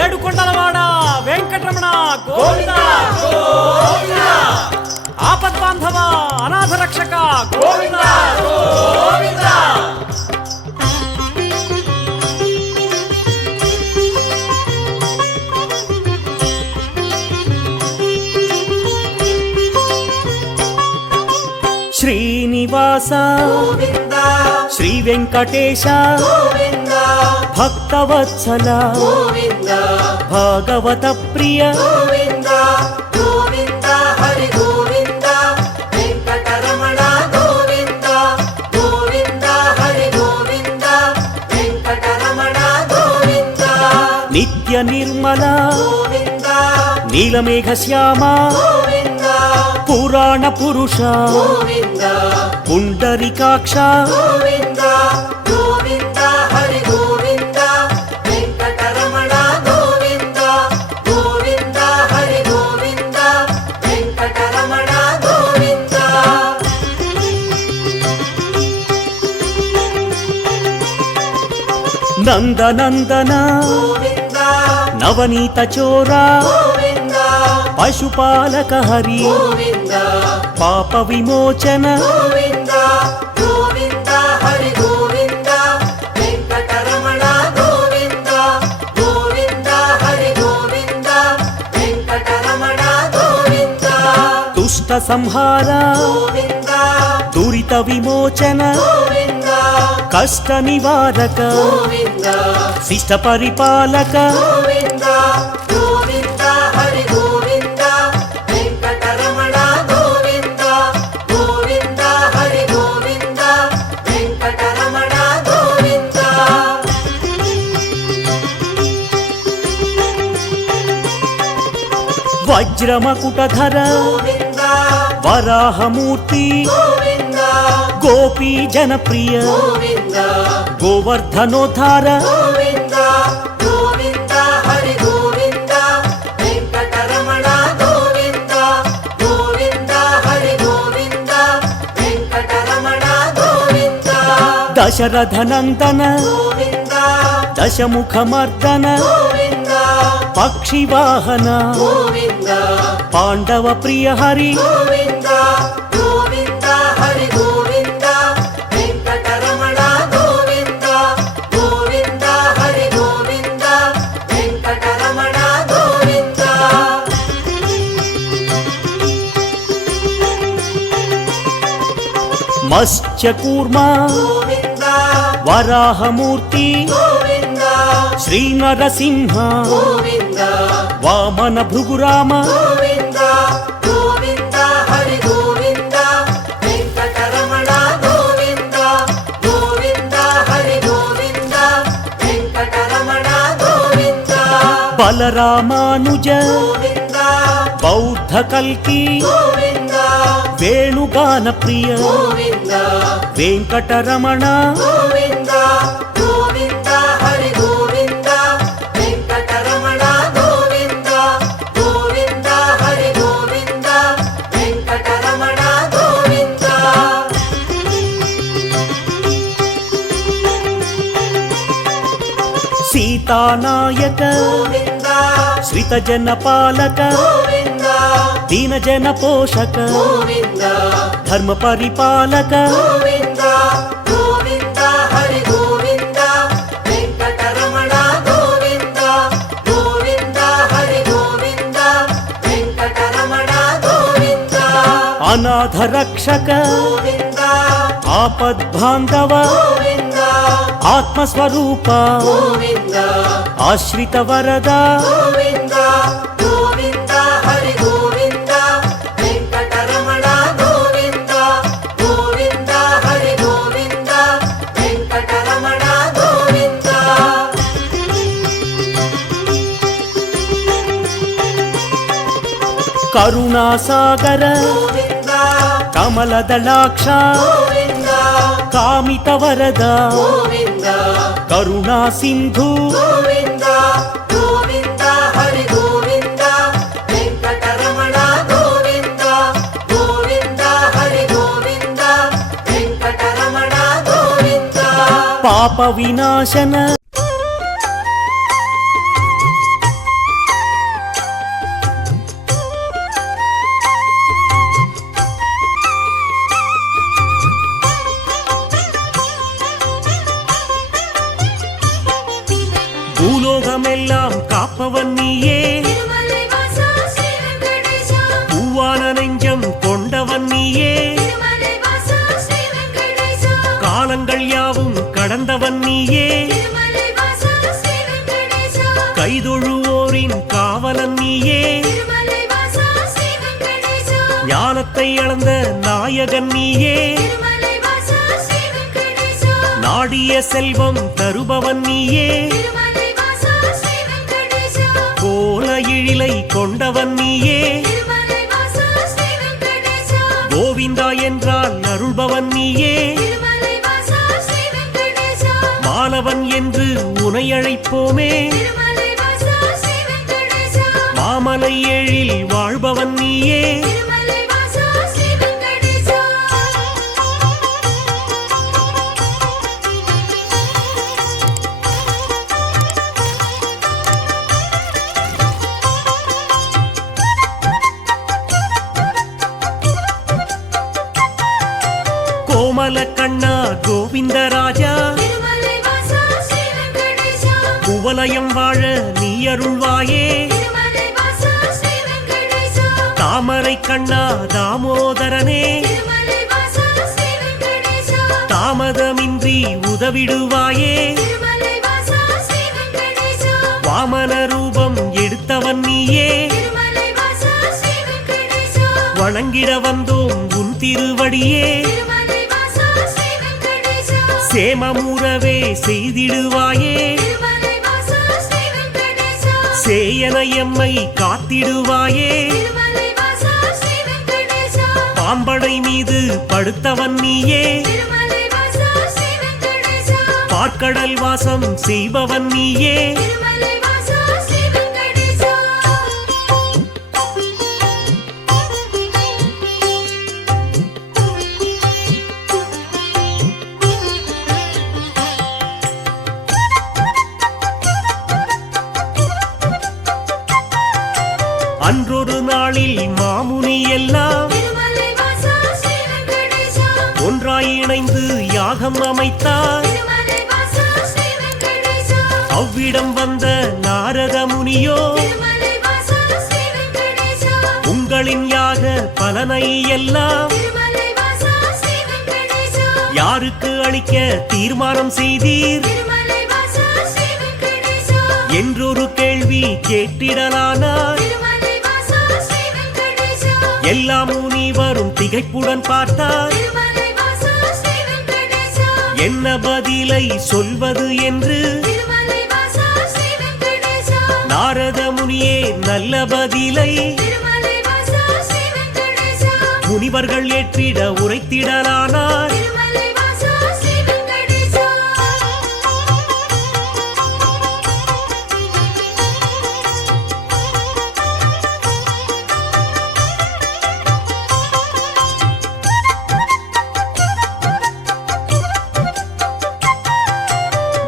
ఏడుకొండలవాడ వెంకటరమణ గోవింద గోవింద, ఆపద్బాంధవ అనాథ రక్షక గోవింద గోవింద. శ్రీనివాస గోవింద, శ్రీ వెంకటేశ గోవింద, భక్తవత్సల గోవింద, భాగవత ప్రియ గోవింద, గోవింద, హరి గోవింద, వెంకటరమణ గోవింద, గోవింద, హరి గోవింద, వెంకటరమణ గోవింద, నిత్య నిర్మల గోవింద, నీలమేఘ శ్యామ గోవింద, పురాణ పురుష గోవింద, పుండరీకాక్ష గోవింద, గోవింద, హరి గోవింద, వెంకటరమణ గోవింద, గోవింద, హరి గోవింద, వెంకటరమణ గోవింద. నందనందన గోవింద, నవనీత చోర గోవింద, పశుపాలక హరి గోవింద, పాప విమోచన గోవింద, గోవింద, హరి గోవింద, వెంకటరమణ గోవింద, గోవింద, హరి గోవింద, వెంకటరమణ గోవింద, దుష్ట సంహార గోవింద, దురిత విమోచన గోవింద, కష్ట నివారక గోవింద, శిష్ట పరిపాలక గోవింద, గోవింద, హరి గోవింద, వెంకటరమణ గోవింద, గోవింద, హరి గోవింద, వెంకటరమణ గోవింద. వజ్రమకుటధర గోవింద, వరాహమూర్తి గోవింద, గోపీ జనప్రియ గోవింద, గోవర్ధనోద్ధార గోవింద, గోవింద, హరి గోవింద, వెంకటరమణ గోవింద, గోవింద, హరి గోవింద, వెంకటరమణ గోవింద, దశరథ నందన గోవింద, దశముఖమర్దన గోవింద, పక్షివాహన గోవింద, పాండవ ప్రియ హరి గోవింద, గోవింద, హరి గోవింద, వెంకటరమణ గోవింద, గోవింద, హరి గోవింద, వెంకటరమణ గోవింద. మత్స్యకూర్మ గోవింద, వరాహమూర్తి గోవింద, శ్రీ నరసింహ గోవింద, వామన భృగురామ గోవింద, గోవింద, హరి గోవింద, వెంకటరమణ గోవింద, గోవింద, హరి గోవింద, వెంకటరమణ గోవింద, బలరామానుజ గోవింద, బౌద్ధ కల్కి గోవింద, వేణుగాన ప్రియ గోవింద, వెంకటరమణ గోవింద, గోవింద, హరి గోవింద, వెంకటరమణ గోవింద, గోవింద, హరి గోవింద, వెంకటరమణ గోవింద. సీతానాయక గోవింద, శ్రితజన పాలక గోవింద, దీనజన పోషక గోవింద, ధర్మ పరిపాలక గోవింద, గోవింద, హరి గోవింద, వెంకటరమణ గోవింద, గోవింద, హరి గోవింద, వెంకటరమణ గోవింద, అనాథ రక్షక గోవింద, ఆపద్బాంధవ గోవింద, ఆత్మస్వరూప గోవింద, ఆశ్రిత వరద గోవింద, గోవింద, హరి గోవింద, వెంకటరమణ గోవింద, గోవింద, హరి గోవింద, వెంకటరమణ గోవింద. కరుణాసాగర గోవింద, కమలదళాక్ష గోవింద, కామిత వరద గోవింద, కరుణా సింధు గోవింద, గోవింద, హరి గోవింద, వెంకటరమణ గోవింద, గోవింద, హరి గోవింద, వెంకటరమణ గోవింద. పాప వినాశన பூலோகமெல்லாம் காப்பவன் நீயே, திருமலை வாசா ஸ்ரீ வெங்கடேசா, பூவான நெஞ்சம் கொண்டவன் நீயே, திருமலை வாசா ஸ்ரீ வெங்கடேசா, காலங்கள் யாவும் கடந்தவன் நீயே, திருமலை வாசா ஸ்ரீ வெங்கடேசா, கைதொழுவோரின் காவலன் நீயே, திருமலை வாசா ஸ்ரீ வெங்கடேசா, ஞானத்தை அளந்த நாயகன் நீயே, திருமலை வாசா ஸ்ரீ வெங்கடேசா, நாடிய செல்வம் தருபவன் நீயே, திருமலை வாசா ஸ்ரீ வெங்கடேசா, கோல எழிலை கொண்டவன் நீயே, திருமலை வாசா ஸ்ரீ வெங்கடேசா, கோவிந்தா என்றால் அருள்பவன் நீயே, திருமலை வாசா ஸ்ரீ வெங்கடேசா, மாலவன் என்று உனை அழைப்போமே, திருமலை வாசா ஸ்ரீ வெங்கடேசா, மாமலை எழில் வாழ்பவன் நீயே, திருமலை வாசா ஸ்ரீ வெங்கடேசா. கோமல கண்ணா கோவிந்தராஜா, திருமலை வாசா ஸ்ரீ வெங்கடேசா, குவலயம் வாழ நீ அருள்வாயே, திருமலை வாசா ஸ்ரீ வெங்கடேசா, தாமரை கண்ணா தாமோதரனே, திருமலை வாசா ஸ்ரீ வெங்கடேசா, தாமதமின்றி உதவிடுவாயே, திருமலை வாசா ஸ்ரீ வெங்கடேசா, வாமன ரூபம் எடுத்தவன் நீயே, திருமலை வாசா ஸ்ரீ வெங்கடேசா, வணங்கிட வந்தோம் உன் திருவடியே, திருமலை வாசா ஸ்ரீ வெங்கடேசா, சேமமுறவே செய்திடுவாயே, திருமலை வாசா ஸ்ரீ வெங்கடேசா, சேயன எம்மை காத்திடுவாயே, திருமலை வாசா ஸ்ரீ வெங்கடேசா, பாம்படை மீது படுத்தவன் நீயே, திருமலை வாசா ஸ்ரீ வெங்கடேசா, பார்க்கடல் வாசம் செய்பவன் நீயே, திருமலை வாசா ஸ்ரீ வெங்கடேசா. அன்றொரு நாளில் மாமுனி எல்லாம் திருமலை வாசா ஸ்ரீ வெங்கடேசா, ஒன்றாய் இணைந்து யாகம் அமைத்தார், திருமலை வாசா ஸ்ரீ வெங்கடேசா, அவ்விடம் வந்த நாரத முனியோ, திருமலை வாசா ஸ்ரீ வெங்கடேசா, உங்களின் யாக பலனை எல்லாம் திருமலை வாசா ஸ்ரீ வெங்கடேசா, யாருக்கு அளிக்க தீர்மானம் செய்தீர் திருமலை வாசா ஸ்ரீ வெங்கடேசா, என்றொரு கேள்வி கேட்டிடலானார், திருமலை வாசா ஸ்ரீ வெங்கடேசா, எல்லா முனிவரும் திகைப்புடன் பார்த்தார், திருமலை வாசா ஸ்ரீ வெங்கடேசா, என்ன பதிலை சொல்வது என்று திருமலை வாசா ஸ்ரீ வெங்கடேசா, நாரத முனியே நல்ல பதிலை திருமலை வாசா ஸ்ரீ வெங்கடேசா, முனிவர்கள் ஏற்றிட உரைத்திடலானார், திருமலை வாசா ஸ்ரீ வெங்கடேசா.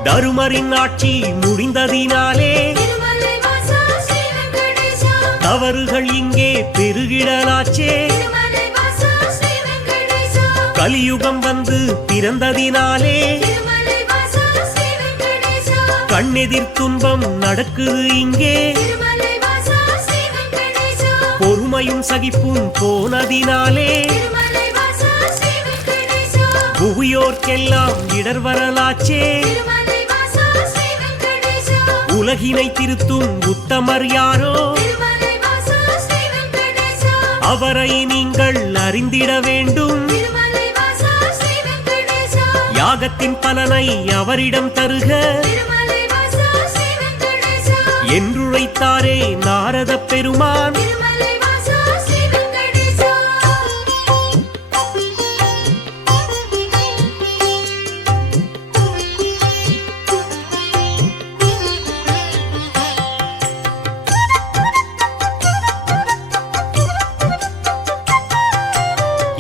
தருமரின் ஆட்சி முடிந்ததினாலே திருமலை வாசா ஸ்ரீ வெங்கடேசா, தவறுகள் இங்கே பெருகிடலாச்சே, திருமலை வாசா ஸ்ரீ வெங்கடேசா, கலியுகம் வந்து பிறந்ததினாலே திருமலை வாசா ஸ்ரீ வெங்கடேசா, கண்ணெதிர் துன்பம் நடக்குது இங்கே, திருமலை வாசா ஸ்ரீ வெங்கடேசா, பொறுமையும் சகிப்பும் போனதினாலே திருமலை வாசா ஸ்ரீ வெங்கடேசா, புவியோர்க்கெல்லாம் இடர் வரலாச்சே, திருமலை வாசா ஸ்ரீ வெங்கடேசா, உலகினை திருத்தும் உத்தமர் யாரோ, திருமலை வாசா ஸ்ரீ வெங்கடேசா, அவரை நீங்கள் அறிந்திட வேண்டும், திருமலை வாசா ஸ்ரீ வெங்கடேசா, யாகத்தின் பலனை அவரிடம் தருக திருமலை வாசா ஸ்ரீ வெங்கடேசா, என்றுரைத்தாரே நாரத பெருமான், திருமலை வாசா ஸ்ரீ வெங்கடேசா.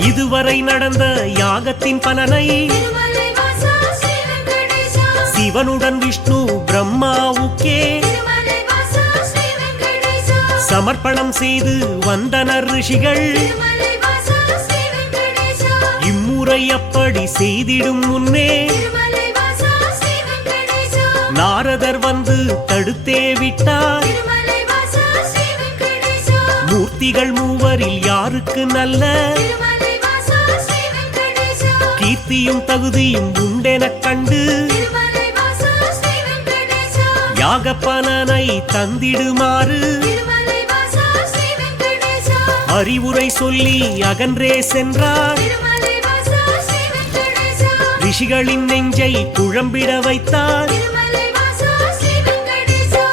இதுவரை நடந்த யாகத்தின் பலனை திருமலை வாசா ஸ்ரீ வெங்கடேசா, சிவனுடன் விஷ்ணு பிரம்மாவுக்கே திருமலை வாசா ஸ்ரீ வெங்கடேசா, சமர்ப்பணம் செய்து வந்தனர் ரிஷிகள், திருமலை வாசா ஸ்ரீ வெங்கடேசா, இம்முறை அப்படி செய்திடும் முன்னே திருமலை வாசா ஸ்ரீ வெங்கடேசா, நாரதர் வந்து தடுத்தே விட்டார். திருமலை வாசா ஸ்ரீ வெங்கடேசா மூர்த்திகள் மூவரில் யாருக்கு நல்ல திருமலை வாசா ஸ்ரீ வெங்கடேசா கீர்த்தியும் தகுதியும் உண்டெனக் கண்டு திருமலை வாசா ஸ்ரீ வெங்கடேசா யாகப்பலனை தந்திடுமாறு திருமலை வாசா ஸ்ரீ வெங்கடேசா அறிவுரை சொல்லி அகன்றே சென்றார். திருமலை வாசா ஸ்ரீ வெங்கடேசா ரிஷிகளின் நெஞ்சை குழம்பிட வைத்தார். திருமலை வாசா ஸ்ரீ வெங்கடேசா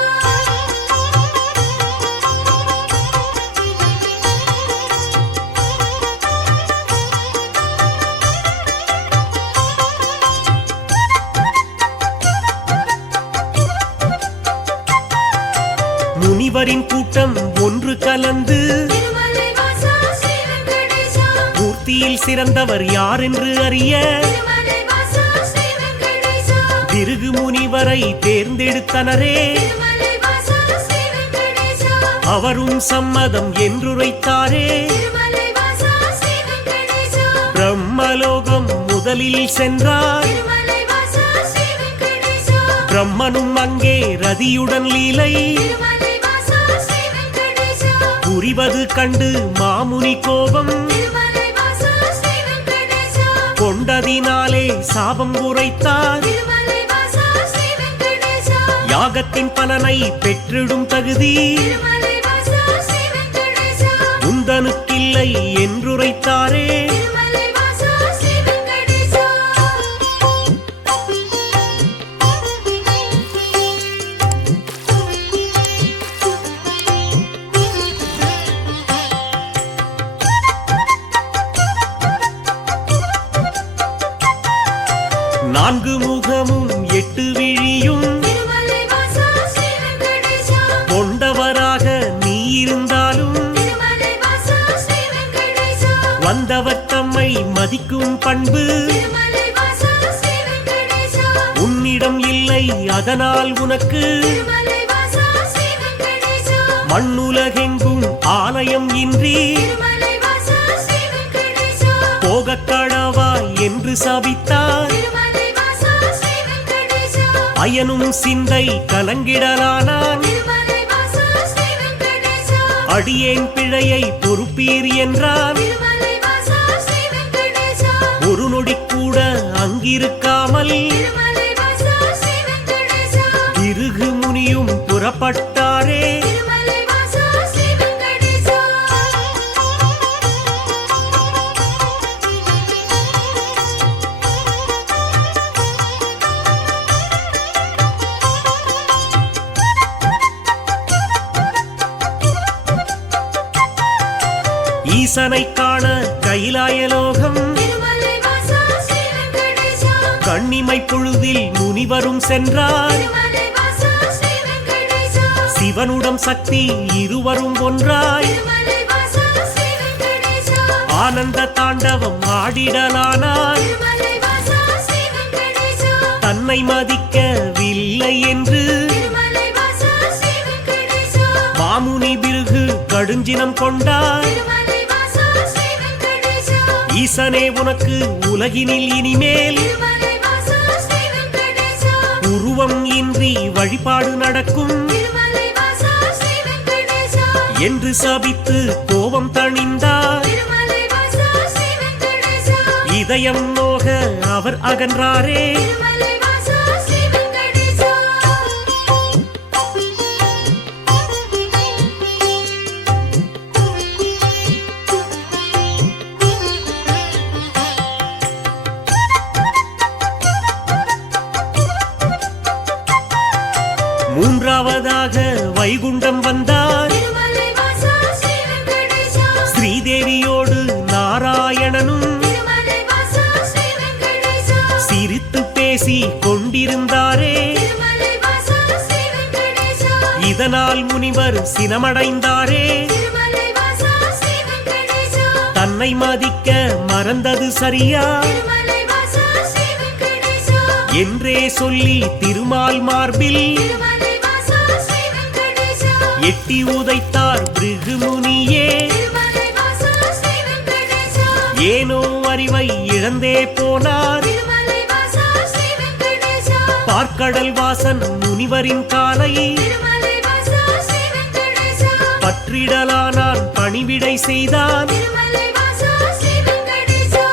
முனிவரின் கூட்டம் ஒன்று கலந்து திருமலை வாசா ஸ்ரீ வெங்கடேசா மூர்த்தியில் சிறந்தவர் யார் என்று அறிய திருமலை வாசா ஸ்ரீ வெங்கடேசா பிருகு முனிவரை தேர்ந்தெடுத்தனரே. திருமலை வாசா ஸ்ரீ வெங்கடேசா அவரும் சம்மதம் என்றுரைத்தாரே. திருமலை வாசா ஸ்ரீ வெங்கடேசா பிரம்மலோகம் முதலில் சென்றார். திருமலை வாசா ஸ்ரீ வெங்கடேசா பிரம்மனும் அங்கே ரதியுடன் லீலை திருமலை வாசா ஸ்ரீ வெங்கடேசா புரிவது கண்டு மாமுனி கோபம் திருமலை வாசா ஸ்ரீ வெங்கடேசா கொண்டதினாலே சாபம் உரைத்தார். திருமலை வாசா ஸ்ரீ வெங்கடேசா யாகத்தின் பலனை பெற்றிடும் தகுதி திருமலை வாசா ஸ்ரீ வெங்கடேசா முந்தனுக்கில்லை என்றுரைத்தாரே. திருமலை வாசா ஸ்ரீ வெங்கடேசா நான்கு முகமும் எட்டு விழியும் திருமலை வாசா ஸ்ரீ வெங்கடேசா கொண்டவராக நீ இருந்தாலும் திருமலை வாசா ஸ்ரீ வெங்கடேசா வந்தவர் தம்மை மதிக்கும் பண்பு திருமலை வாசா ஸ்ரீ வெங்கடேசா உன்னிடம் இல்லை. அதனால் உனக்கு திருமலை வாசா ஸ்ரீ வெங்கடேசா மண்ணுலகெங்கும் ஆலயம் இன்றி திருமலை வாசா ஸ்ரீ வெங்கடேசா போகக் கடவாய் என்று சாபித்தார். திருமலை வாசா ஸ்ரீ வெங்கடேசா அயனும் சிந்தை கலங்கிடலானான். திருமலை வாசா ஸ்ரீ வெங்கடேசா அடியேன் பிழையை பொறுப்பீர் என்றான். திருமலை வாசா ஸ்ரீ வெங்கடேசா ஒரு நொடி கூட அங்கிருக்காமல் திருமலை வாசா ஸ்ரீ வெங்கடேசா பிருகு முனியும் புறப்பட்டாரே. திருமலை வாசா ஸ்ரீ வெங்கடேசா ஈசனை காண கைலாயலோகம் திருமலை வாசா ஸ்ரீ வெங்கடேசா கண்ணிமை பொழுதில் முனிவரும் சென்றார். திருமலை வாசா ஸ்ரீ வெங்கடேசா சிவனுடன் சக்தி இருவரும் ஒன்றாய் திருமலை வாசா ஸ்ரீ வெங்கடேசா ஆனந்த தாண்டவம் ஆடிடலானார். திருமலை வாசா ஸ்ரீ வெங்கடேசா தன்னை மதிக்கவில்லை என்று திருமலை வாசா ஸ்ரீ வெங்கடேசா மாமுனி பிருகு கடுஞ்சினம் கொண்டார். திருமலை வாசா ஸ்ரீ வெங்கடேசா ஈசனே உனக்கு உலகினில் இனிமேல் திருமலை வாசா ஸ்ரீ வெங்கடேசா உருவம் இன்றி வழிபாடு நடக்கும் திருமலை வாசா ஸ்ரீ வெங்கடேசா என்று சபித்து கோபம் தணிந்தார். திருமலை வாசா ஸ்ரீ வெங்கடேசா இதயம் நோக அவர் அகன்றாரே. திருமலை வாசா ஸ்ரீ வெங்கடேசா மூன்றாவதாக வைகுண்டம் வந்தார். திருமலை வாசா ஸ்ரீ வெங்கடேசா ஸ்ரீதேவியோடு நாராயணனும் திருமலை வாசா ஸ்ரீ வெங்கடேசா சிரித்து பேசி கொண்டிருந்தாரே. திருமலை வாசா ஸ்ரீ வெங்கடேசா இதனால் முனிவர் சினமடைந்தாரே. திருமலை வாசா ஸ்ரீ வெங்கடேசா தன்னை மதிக்க மறந்தது சரியா திருமலை வாசா ஸ்ரீ வெங்கடேசா என்றே சொல்லி திருமால் மார்பில் திருமலை வாசா ஸ்ரீ வெங்கடேசா எட்டி உதைத்தார் பிருகு முனியே. திருமலை வாசா ஸ்ரீ வெங்கடேசா ஏனோ அறிவை இழந்தே போனார். திருமலை வாசா ஸ்ரீ வெங்கடேசா பார்க்கடல் வாசன் முனிவரின் காலை திருமலை வாசா ஸ்ரீ வெங்கடேசா பற்றிடலானான் பணிவிடை செய்தான் திருமலை வாசா ஸ்ரீ வெங்கடேசா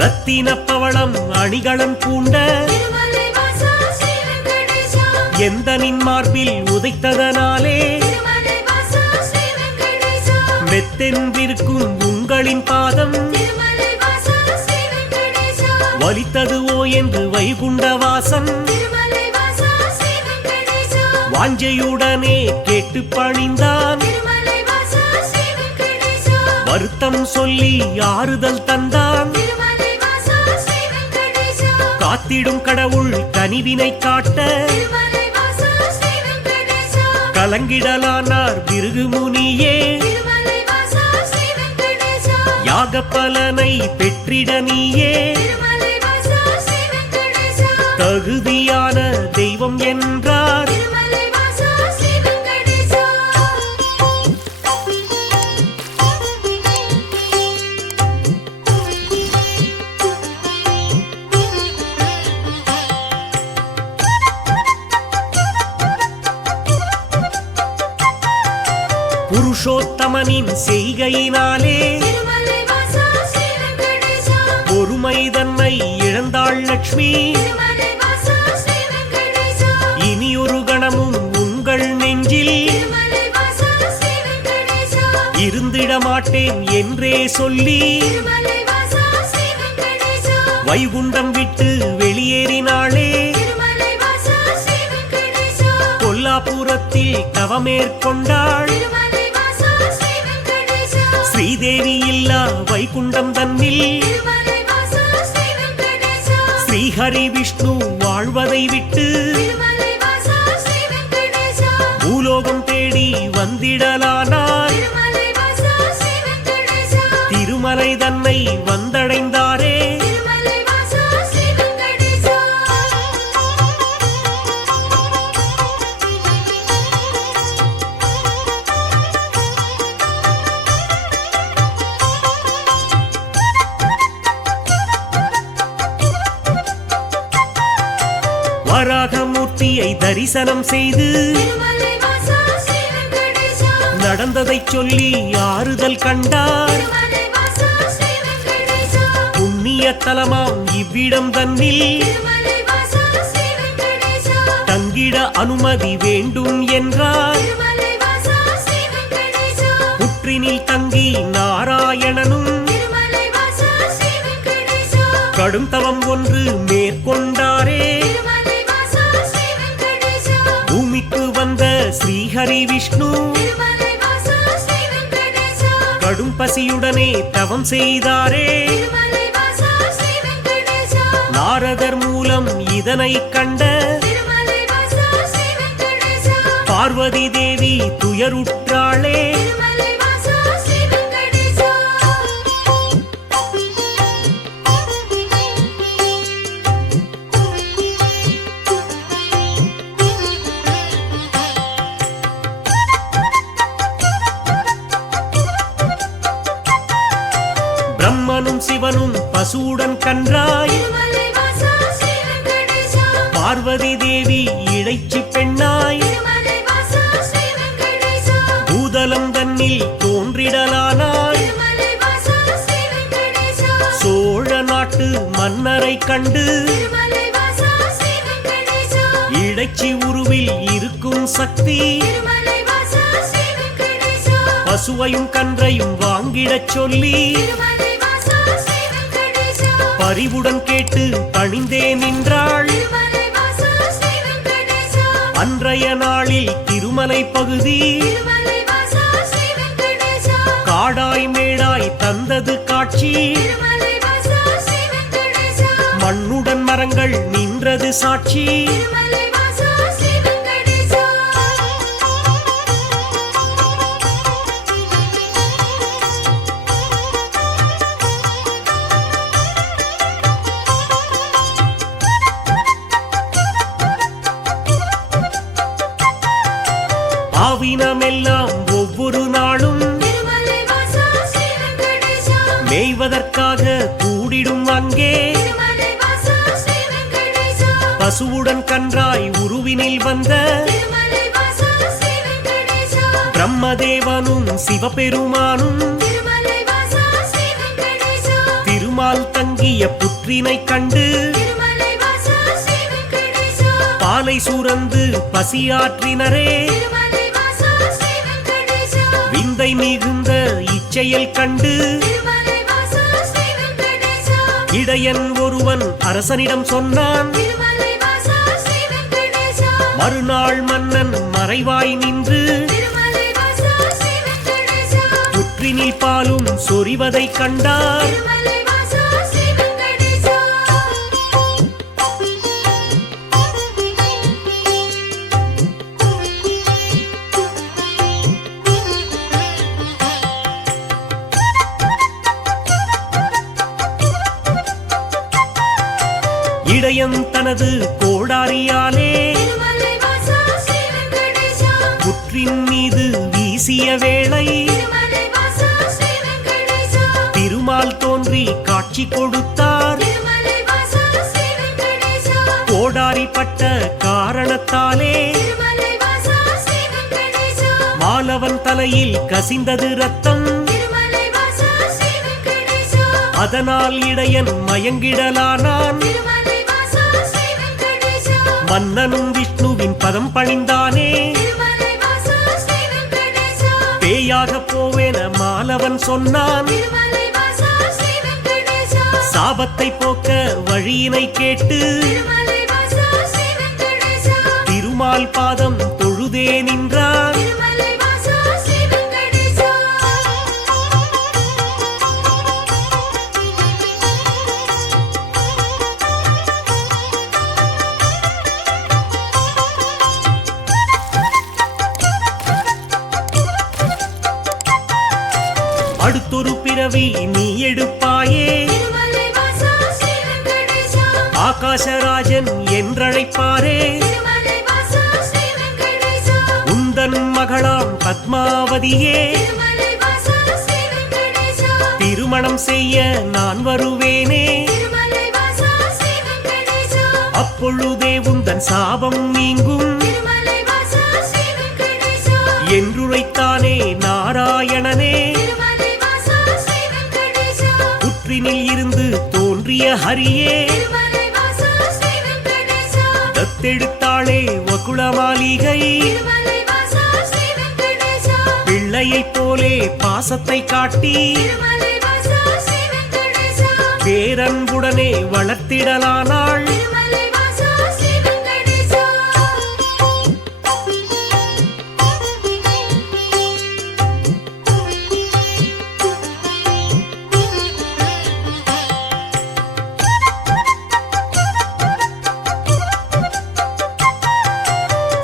ரத்தின பவளம் அணிகளம் பூண்ட திருமலை வாசா ஸ்ரீ வெங்கடேசா எந்தனின் மார்பில் உதைத்ததனாலே திருமலை வாசா ஸ்ரீ வெங்கடேசா மெத்தென்றிருக்கும் உங்களின் பாதம் திருமலை வாசா ஸ்ரீ வெங்கடேசா வலித்தது ஓ என்று வைகுண்ட வாசம் திருமலை வாசா ஸ்ரீ வெங்கடேசா வாஞ்சையுடனே கேட்டு பணிந்தான் திருமலை வாசா ஸ்ரீ வெங்கடேசா வருத்தம் சொல்லி ஆறுதல் தந்தான் திருமலை வாசா ஸ்ரீ வெங்கடேசா காத்திடும் கடவுள் கனிவினை காட்ட திருமலை வாசா ஸ்ரீ வெங்கடேசா கலங்கிடலானார் பிருகு முனியே திருமலை வாசா ஸ்ரீ வெங்கடேசா யாக பலனை பெற்றிட நீயே திருமலை வாசா ஸ்ரீ வெங்கடேசா தகுதியான தெய்வம் என்றார் திருமலை வாசா ஸ்ரீ வெங்கடேசா புருஷோத்தமனின் செய்கையினாலே திருமலை வாசா ஸ்ரீ வெங்கடேசா பொறுமை தன்னை இழந்தாள் லட்சுமி திருமலை வாசா ஸ்ரீ வெங்கடேசா இனியொரு கணமும் உங்கள் நெஞ்சில் திருமலை வாசா ஸ்ரீ வெங்கடேசா இருந்திட மாட்டேன் என்றே சொல்லி திருமலை வாசா ஸ்ரீ வெங்கடேசா வைகுண்டம் விட்டு வெளியேறினாளே திருமலை வாசா ஸ்ரீ வெங்கடேசா கொல்லாபுரத்தில் தவமேற்கொண்டாள் திருமலை வாசா ஸ்ரீ வெங்கடேசா ஸ்ரீதேவி இல்லா வைகுண்டம் தன்னில் திருமலை வாசா ஸ்ரீ வெங்கடேசா ஸ்ரீஹரி விஷ்ணு வாழ்வதை விட்டு திருமலை வாசா ஸ்ரீ வெங்கடேசா பூலோகம் தேடி வந்திடலானார் திருமலை வாசா ஸ்ரீ வெங்கடேசா திருமலை தன்னை வந்தடைந்தாரே திருமலை வாசா ஸ்ரீ வெங்கடேசா வராகமூர்த்தியை தரிசனம் செய்து திருமலை வாசா ஸ்ரீ வெங்கடேசா நடந்ததைச் சொல்லி ஆறுதல் கண்டார் திருமலை வாசா ஸ்ரீ வெங்கடேசா புண்ணிய தலமாம் இவ்விடம் தன்னில் திருமலை வாசா ஸ்ரீ வெங்கடேசா தங்கிட அனுமதி வேண்டும் என்றார் திருமலை வாசா ஸ்ரீ வெங்கடேசா புற்றினில் தங்கி நாராயணனும் திருமலை வாசா ஸ்ரீ வெங்கடேசா கடும் தவம் ஒன்று மேற்கொண்டாரே திருமலை வாசா ஸ்ரீ வெங்கடேசா பூமிக்கு வந்த ஸ்ரீஹரி விஷ்ணு திருமலை வாசா ஸ்ரீ வெங்கடேசா கடும் பசியுடனே தவம் செய்தாரே திருமலை வாசா ஸ்ரீ வெங்கடேசா நாரதர் மூலம் இதனை கண்ட திருமலை வாசா ஸ்ரீ வெங்கடேசா பார்வதி தேவி துயருற்றாளே திருமலை வாசா ஸ்ரீ வெங்கடேசா பிரம்மனும் சிவனும் பசுவுடன் கன்றாய் திருமலை வாசா ஸ்ரீ வெங்கடேசா பார்வதி தேவி இடைச்சி பெண்ணாய் திருமலை வாசா ஸ்ரீ வெங்கடேசா பூதலம் தன்னில் தோன்றிடலானாய் திருமலை வாசா ஸ்ரீ வெங்கடேசா சோழ நாட்டு மன்னரை கண்டு திருமலை வாசா ஸ்ரீ வெங்கடேசா இடைச்சி உருவில் இருக்கும் சக்தி திருமலை வாசா ஸ்ரீ வெங்கடேசா பசுவையும் கன்றையும் வாங்கிடச் சொல்லி திருமலை வாசா ஸ்ரீ வெங்கடேசா பரிவுடன் கேட்டு பணிந்தே நின்றாள் திருமலை வாசா ஸ்ரீ வெங்கடேசா அன்றைய நாளில் திருமலை பகுதி திருமலை வாசா ஸ்ரீ வெங்கடேசா காடாய் மேடாய் தந்தது காட்சி திருமலை வாசா ஸ்ரீ வெங்கடேசா மண்ணுடன் மரங்கள் நின்றது சாட்சி திருமலை வாசா ஸ்ரீ வெங்கடேசா ஆவினமெல்லாம் ஒவ்வொரு நாளும் திருமலை வாசா ஸ்ரீ வெங்கடேசா மேய்வதற்காக கூடிடும் அங்கே திருமலை வாசா ஸ்ரீ வெங்கடேசா பசுவுடன் கன்றாய் உருவினில் வந்த திருமலை வாசா ஸ்ரீ வெங்கடேசா பிரம்மதேவனும் சிவபெருமானும் திருமலை வாசா ஸ்ரீ வெங்கடேசா திருமால் தங்கிய புற்றினை கண்டு திருமலை வாசா ஸ்ரீ வெங்கடேசா பாலை சுரந்து பசியாற்றினரே திருமலை வாசா ஸ்ரீ வெங்கடேசா விந்தை மிகுந்த இச்செயல் கண்டு திருமலை வாசா ஸ்ரீ வெங்கடேசா இடையன் ஒருவன் அரசனிடம் சொன்னான் திருமலை வாசா ஸ்ரீ வெங்கடேசா மறுநாள் மன்னன் மறைவாய் நின்று திருமலை வாசா ஸ்ரீ வெங்கடேசா புற்றினில் பாலும் சொரிவதைக் கண்டார் திருமலை வாசா ஸ்ரீ வெங்கடேசா இடையன் தனது கோடாரியாலே திருமலை வாசா ஸ்ரீ வெங்கடேசா புற்றின் மீது வீசிய வேளை திருமலை வாசா ஸ்ரீ வெங்கடேசா திருமால் தோன்றி காட்சி கொடுத்தார் திருமலை வாசா ஸ்ரீ வெங்கடேசா கோடாரி பட்ட காரணத்தாலே திருமலை வாசா ஸ்ரீ வெங்கடேசா மாலவன் தலையில் கசிந்தது ரத்தம் திருமலை வாசா ஸ்ரீ வெங்கடேசா அதனால் இடையன் மயங்கிடலானான் திருமலை வாசா ஸ்ரீ வெங்கடேசா மன்னனும் விஷ்ணுவின் பதம் பணிந்தானே திருமலை வாசா ஸ்ரீ வெங்கடேசா பேயாக போவேன மாலவன் சொன்னான் திருமலை வாசா ஸ்ரீ வெங்கடேசா சாபத்தை போக்க வழியினை கேட்டு திருமலை வாசா ஸ்ரீ வெங்கடேசா திருமால் பாதம் தொழுதே நின்றான் திருமலை வாசா ஸ்ரீ வெங்கடேசா அடுத்தொரு பிறவி நீ எடுப்பாயே திருமலை வாசா ஸ்ரீ வெங்கடேசா ஆகாசராஜன் என்றழைப்பாரே திருமலை வாசா ஸ்ரீ வெங்கடேசா உந்தன் மகளாம் பத்மாவதியே திருமலை வாசா ஸ்ரீ வெங்கடேசா திருமணம் செய்ய நான் வருவேனே திருமலை வாசா ஸ்ரீ வெங்கடேசா அப்பொழுதே உந்தன் சாபம் நீங்கும் திருமலை வாசா ஸ்ரீ வெங்கடேசா என்றுரைத்தானே நாராயணனே திருமலை வாசா ஸ்ரீ வெங்கடேசா புற்றினில் இருந்து தோன்றிய ஹரியே திருமலை வாசா ஸ்ரீ வெங்கடேசா தத்தெடுத்தாளே வகுளமாளிகை திருமலை வாசா ஸ்ரீ வெங்கடேசா பிள்ளையைப் போலே பாசத்தை காட்டி திருமலை வாசா ஸ்ரீ வெங்கடேசா பேரன்புடனே வளர்த்திடலானாள் திருமலை வாசா ஸ்ரீ வெங்கடேசா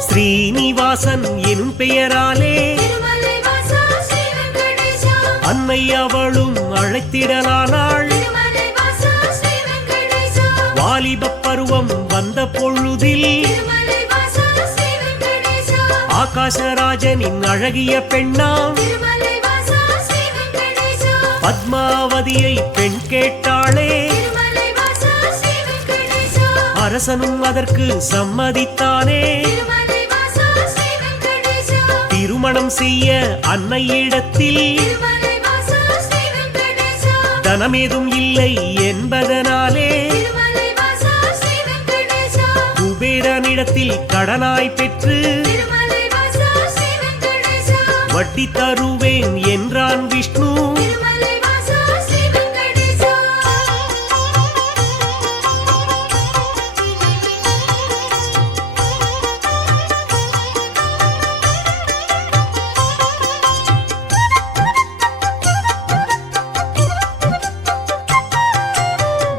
ஸ்ரீனிவாசன் எனும் பெயராலே திருமலை வாசா ஸ்ரீ வெங்கடேசா அன்னை அவளும் அழைத்திடலானாள் திருமலை வாசா ஸ்ரீ வெங்கடேசா வாலிபப் பருவம் வந்த பொழுதில் திருமலை வாசா ஸ்ரீ வெங்கடேசா ஆகாசராஜனின் அழகிய பெண்ணாம் திருமலை வாசா ஸ்ரீ வெங்கடேசா பத்மாவதியை பெண் கேட்டாளே திருமலை வாசா ஸ்ரீ வெங்கடேசா அரசனும் அதற்கு சம்மதித்தானே திருமலை வாசா ஸ்ரீ வெங்கடேசா திருமணம் செய்ய அன்னையிடத்தில் திருமலை வாசா ஸ்ரீ வெங்கடேசா தனமேதும் இல்லை என்பதனாலே திருமலை வாசா ஸ்ரீ வெங்கடேசா குபேரனிடத்தில் கடனாய் பெற்று திருமலை வாசா ஸ்ரீ வெங்கடேசா வட்டி தருவேன் என்றான் விஷ்ணு திருமலை வாசா ஸ்ரீ வெங்கடேசா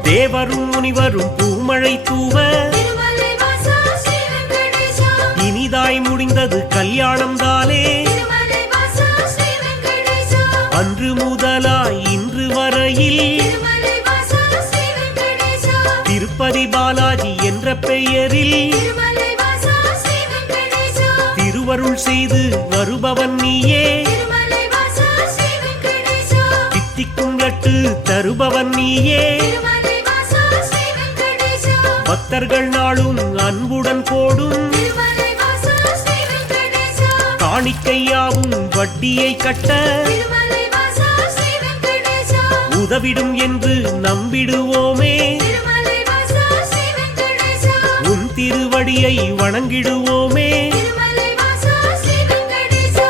தேவரும் முனிவரும் பூமழை தூவ திருமலை வாசா ஸ்ரீ வெங்கடேசா இனிதாய் முடிந்தது கல்யாணம் தானே திருமலை வாசா ஸ்ரீ வெங்கடேசா அன்று முதலாய் இன்று வரையில் திருமலை வாசா ஸ்ரீ வெங்கடேசா திருப்பதி பாலாஜி என்ற பெயரில் திருமலை வாசா ஸ்ரீ வெங்கடேசா திருவருள் செய்து வருபவன் நீயே திருமலை வாசா ஸ்ரீ வெங்கடேசா தித்திக்கும் லட்டு தருபவன் நீயே திருமலை வாசா ஸ்ரீ வெங்கடேசா பக்தர்கள் நாளும் அன்புடன் போடும் திருமலை வாசா ஸ்ரீ வெங்கடேசா காணிக்கையாவும் வட்டியை கட்ட திருமலை வாசா ஸ்ரீ வெங்கடேசா உதவிடும் என்று நம்பிடுவோமே திருமலை வாசா ஸ்ரீ வெங்கடேசா உன் திருவடியை வணங்கிடுவோமே திருமலை வாசா ஸ்ரீ வெங்கடேசா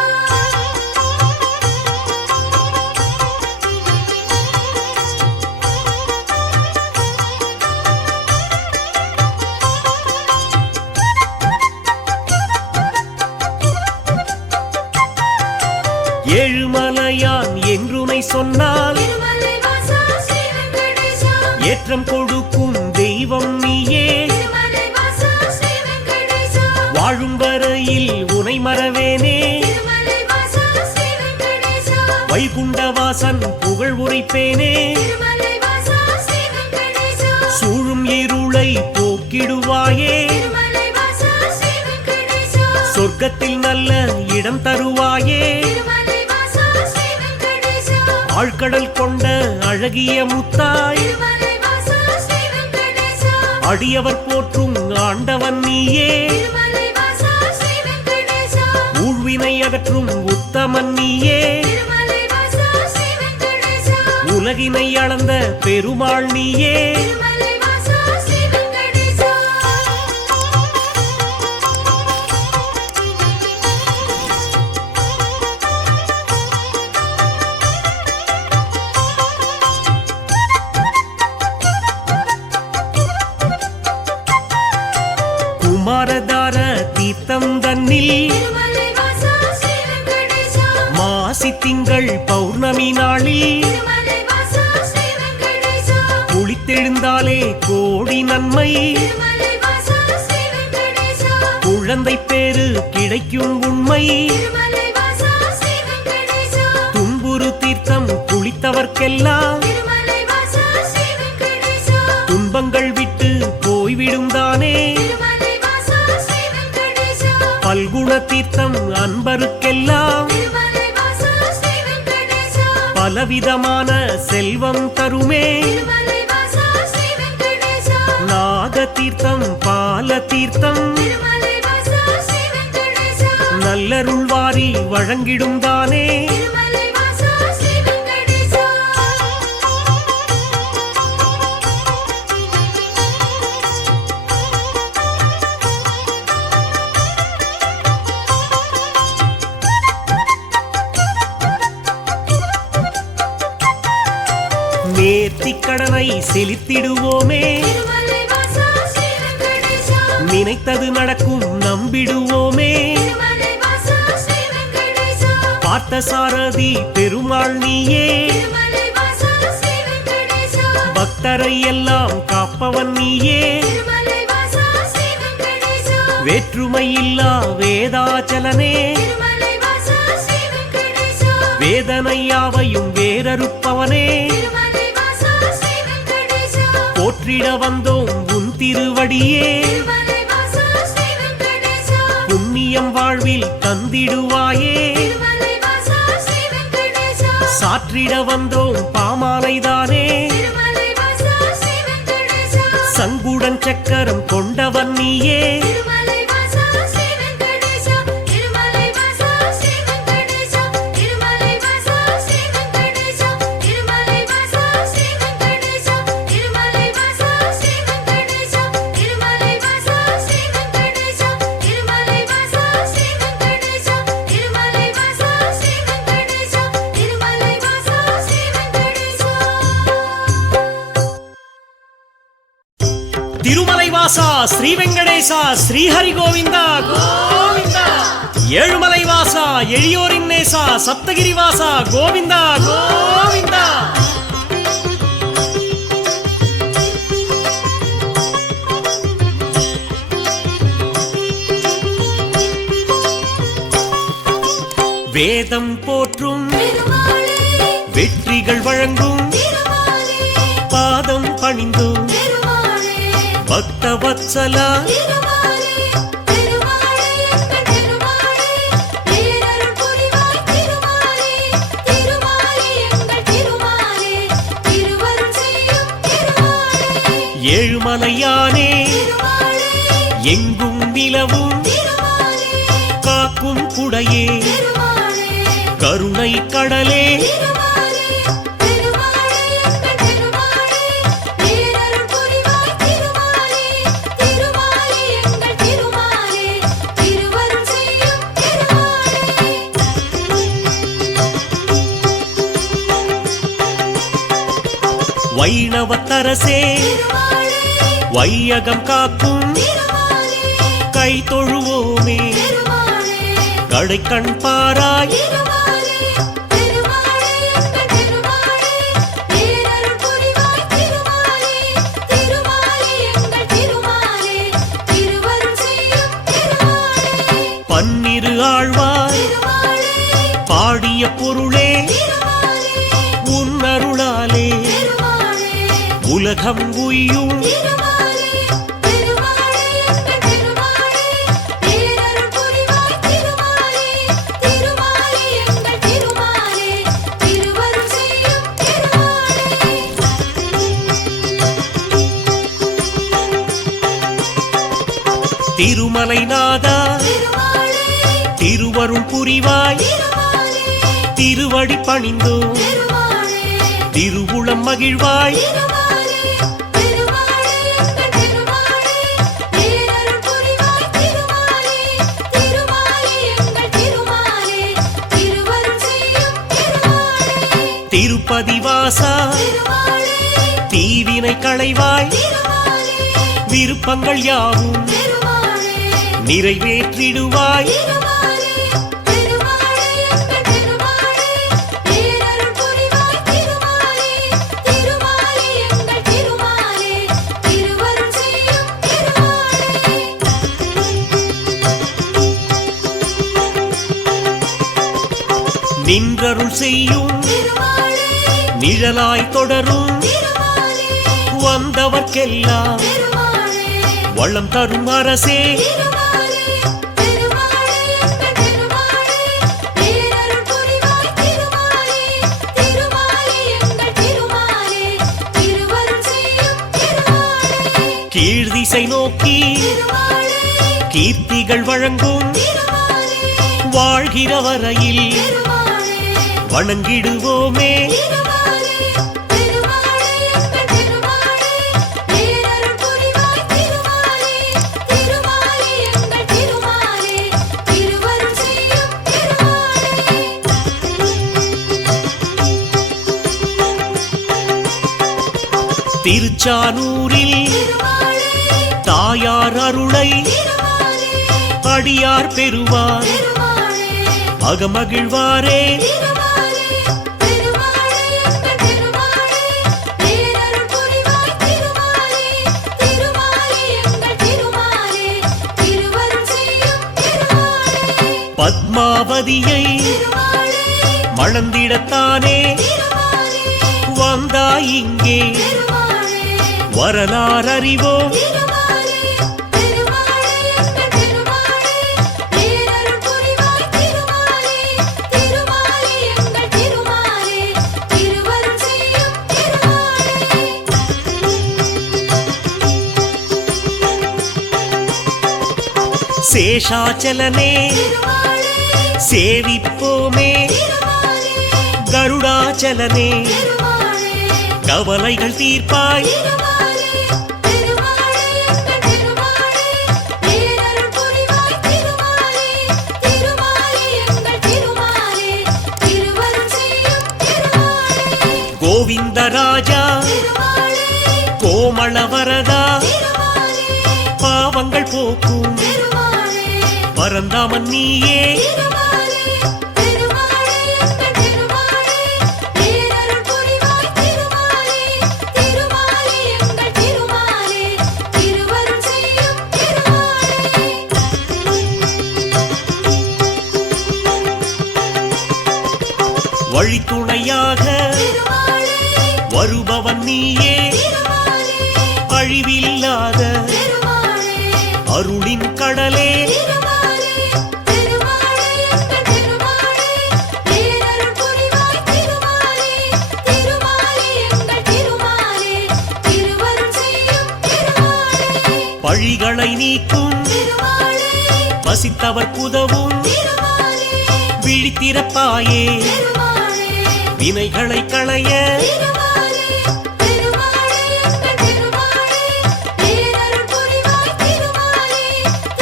ஏழுமலையான் என்றுனை சொன்னால் திருமலை வாசா ஸ்ரீ வெங்கடேசா ஏற்றம் கொடுக்கும் தெய்வம் நீயே திருமலை வாசா ஸ்ரீ வெங்கடேசா வாழும் வரையில் உனை மறவேனே திருமலை வாசா ஸ்ரீ வெங்கடேசா வைகுண்டவாசன் புகழ் உரைப்பேனே திருமலை வாசா ஸ்ரீ வெங்கடேசா சூழும் இருளை போக்கிடுவாயே திருமலை வாசா ஸ்ரீ வெங்கடேசா சொர்க்கத்தில் நல்ல இடம் தருவாயே திருமலை வாசா ஸ்ரீ வெங்கடேசா ஆழ்கடல் கொண்ட அழகிய முத்தாய் திருமலை வாசா ஸ்ரீ வெங்கடேசா அடியவர் போற்றும் ஆண்டவன் நீயே திருமலை வாசா ஸ்ரீ வெங்கடேசா ஊழ்வினை அகற்றும் உத்தமன் நீயே திருமலை வாசா ஸ்ரீ வெங்கடேசா உலகினை அளந்த பெருமாள் நீயே திருமலை வாசா ஸ்ரீ வெங்கடேசா குமாரதார தீர்த்தம் தன்னில் திருமலை வாசா ஸ்ரீ வெங்கடேசா மாசி திங்கள் பௌர்ணமி நாளில் திருமலை வாசா ஸ்ரீ வெங்கடேசா குளித்தெழுந்தாலே கோடி நன்மை திருமலை வாசா ஸ்ரீ வெங்கடேசா குழந்தை பேரு கிடைக்கும் உண்மை திருமலை வாசா ஸ்ரீ வெங்கடேசா துன்புறு தீர்த்தம் குளித்தவர்க்கெல்லாம் திருமலை வாசா ஸ்ரீ வெங்கடேசா துன்பங்கள் விட்டு போய்விடும் தானே திருமலை வாசா ஸ்ரீ வெங்கடேசா பல்குண தீர்த்தம் அன்பருக்கெல்லாம் திருமலை வாசா ஸ்ரீ வெங்கடேசா பலவிதமான செல்வம் தருமே திருமலை வாசா ஸ்ரீ வெங்கடேசா நாக தீர்த்தம் பால தீர்த்தம் திருமலை வாசா ஸ்ரீ வெங்கடேசா நல்லருள் வாரி வழங்கிடும் தானே திருமலை வாசா ஸ்ரீ வெங்கடேசா நேர்த்திக் கடனை செலுத்திடுவோமே திருமலை வாசா ஸ்ரீ வெங்கடேசா நினைத்தது நடக்கும் நம்பிடுவோமே திருமலை வாசா ஸ்ரீ வெங்கடேசா பார்த்த சாரதி பெருமாள் நீயே திருமலை வாசா ஸ்ரீ வெங்கடேசா பக்தரை எல்லாம் காப்பவன் நீயே திருமலை வாசா ஸ்ரீ வெங்கடேசா வேற்றுமை இல்லா வேதாச்சலனே திருமலை வாசா ஸ்ரீ வெங்கடேசா வேதனை யாவையும் வேறறுப்பவனே திருமலை வாசா ஸ்ரீ வெங்கடேசா போற்றிட வந்தோம் உன் திருவடியே திருமலை வாசா ஸ்ரீ வெங்கடேசா புண்ணியம் வாழ்வில் தந்திடுவாயே திருமலை வாசா ஸ்ரீ வெங்கடேசா சாற்றிட வந்தோம் பாமாலைதானே திருமலை வாசா ஸ்ரீ வெங்கடேசா சங்குடன் சக்கரம் கொண்டவன் நீயே திருமலை வாசா ஸ்ரீ வெங்கடேசா திருமலை வாசா ஸ்ரீ வெங்கடேசா திருமலை வாசா ஸ்ரீ வெங்கடேசா திருமலை வாசா ஸ்ரீ வெங்கடேசா திருமலை வாசா ஸ்ரீ வெங்கடேசா திருமலை வாசா ஸ்ரீ வெங்கடேசா திருமலை வாசா ஸ்ரீ வெங்கடேசா திருமலை வாசா ஸ்ரீ வெங்கடேசா திருமலை வாசா ஸ்ரீ வெங்கடேசா திருமலை வாசா ஸ்ரீ வெங்கடேசா ஸ்ரீஹரி கோவிந்தா கோவிந்தா ஏழுமலை வாசா எளியோரின் நேசா சப்தகிரி வாசா கோவிந்தா கோவிந்தா வேதம் போற்றும் பெருமாளே வெற்றிகள் வழங்கும் திருமாலே பாதம் பணிந்தும் பெருமாளே பக்த வத்சலா திருமாலே பெருமாளே எங்கள் பெருமாளே ஏழுமலையானே திருமாலே எங்கும் நிலவும் திருமாலே காக்கும் குடையே திருமாலே கருணை கடலே திருமாலே திருமாலே எங்கள் திருமாலே பேரருள் புரிவாய் திருமாலே திருமாலே எங்கள் திருமாலே திருவருள் செய்யும் திருமாலே வைணவத்தரசே திருமாலே வையகம் காக்கும் திருமாலே கை தொழுவோமே திருமாலே கடைக்கண் பாராய் திருமாலே திருமாலே எங்கள் திருமாலே பேரருள் புரிவாய் திருமாலே திருமாலே எங்கள் திருமாலே திருவருள் செய்யும் திருமாலே பன்னிரு ஆழ்வார் திருமாலே பாடிய பொருளே திருமாலே உன்னருளாலே திருமாலே உலகம் உய்யும் திருமாலே திருமாலே எங்கள் திருமாலே பேரருள் புரிவாய் திருமாலே திருமாலே எங்கள் திருமாலே திருவருள் செய்யும் திருமாலே திருமலைநாதா திருமாலே திருவருள் புரிவாய் திருமாலே திருவடி பணிந்தோம் திருமாலே திருவுளம் மகிழ்வாய் திருமாலே திருமாலே எங்கள் திருமாலே பேரருள் புரிவாய் திருமாலே திருமாலே எங்கள் திருமாலே திருவருள் செய்யும் திருமாலே திருப்பதி வாசா திருமாலே தீவினை களைவாய் திருமாலே விருப்பங்கள் யாவும் திருமாலே நிறைவேற்றிடுவாய் திருமாலே திருமாலே எங்கள் திருமாலே பேரருள் புரிவாய் திருமாலே திருமாலே எங்கள் திருமாலே திருவருள் செய்யும் திருமாலே நின்றருள் செய்யும் திருமாலே நிழலாய் தொடரும் திருமாலே வந்தவர்க்கெல்லாம் திருமாலே வளம் தரும் அரசே திருமாலே திருமாலே எங்கள் திருமாலே பேரருள் புரிவாய் திருமாலே திருமாலே எங்கள் திருமாலே திருவருள் செய்யும் திருமாலே கீழ்திசை நோக்கி திருமாலே கீர்த்திகள் வழங்கும் திருமாலே வாழ்கிற வரையில் திருமாலே வணங்கிடுவோமே திருமாலே திருமாலே எங்கள் திருமாலே பேரருள் புரிவாய் திருமாலே திருமாலே எங்கள் திருமாலே திருவருள் செய்யும் திருமாலே திருச்சானூரில் திருமாலே தாயார் அருளை திருமாலே அடியார் பெறுவார் திருமாலே அகமகிழ்வாரே திருமாலே திருமாலே எங்கள் திருமாலே பேரருள் புரிவாய் திருமாலே திருமாலே எங்கள் திருமாலே திருவருள் செய்யும் திருமாலே பத்மாவதியை திருமாலே மணந்திடத்தானே திருமாலே வந்தாய் இங்கே திருமாலே வரலாறு அறிவோம் திருமாலே திருமாலே எங்கள் திருமாலே பேரருள் புரிவாய் திருமாலே திருமாலே எங்கள் திருமாலே திருவருள் செய்யும் திருமாலே சேஷாச்சலனே திருமாலே சேவிப்போமே திருமாலே கருடாச்சலனே திருமாலே கவலைகள் தீர்ப்பாய் திருமாலே திருமாலே எங்கள் திருமாலே பேரருள் புரிவாய் திருமாலே திருமாலே எங்கள் திருமாலே திருவருள் செய்யும் திருமாலே கோவிந்தராஜா திருமாலே கோமளவரதா திருமாலே பாவங்கள் போக்கும் திருமாலே பரந்தாமன் நீயே திருமாலே திருமாலே எங்கள் திருமாலே பேரருள் புரிவாய் திருமாலே திருமாலே எங்கள் திருமாலே திருவருள் செய்யும் திருமாலே வழித்துணையாக திருமாலே வருபவன் நீயே திருமாலே அழிவில்லாத திருமாலே அருளின் கடலே திருமாலே திருமாலே எங்கள் திருமாலே பேரருள் புரிவாய் திருமாலே திருமாலே எங்கள் திருமாலே திருவருள் செய்யும் பழிகளை நீக்கும் திருமாலே பசித்தவர் புதவும் திருமாலே விழித்திறப்பாயே திருமாலே வினைகளை களைய திருமாலே திருமாலே எங்கள் திருமாலே பேரருள் புரிவாய் திருமாலே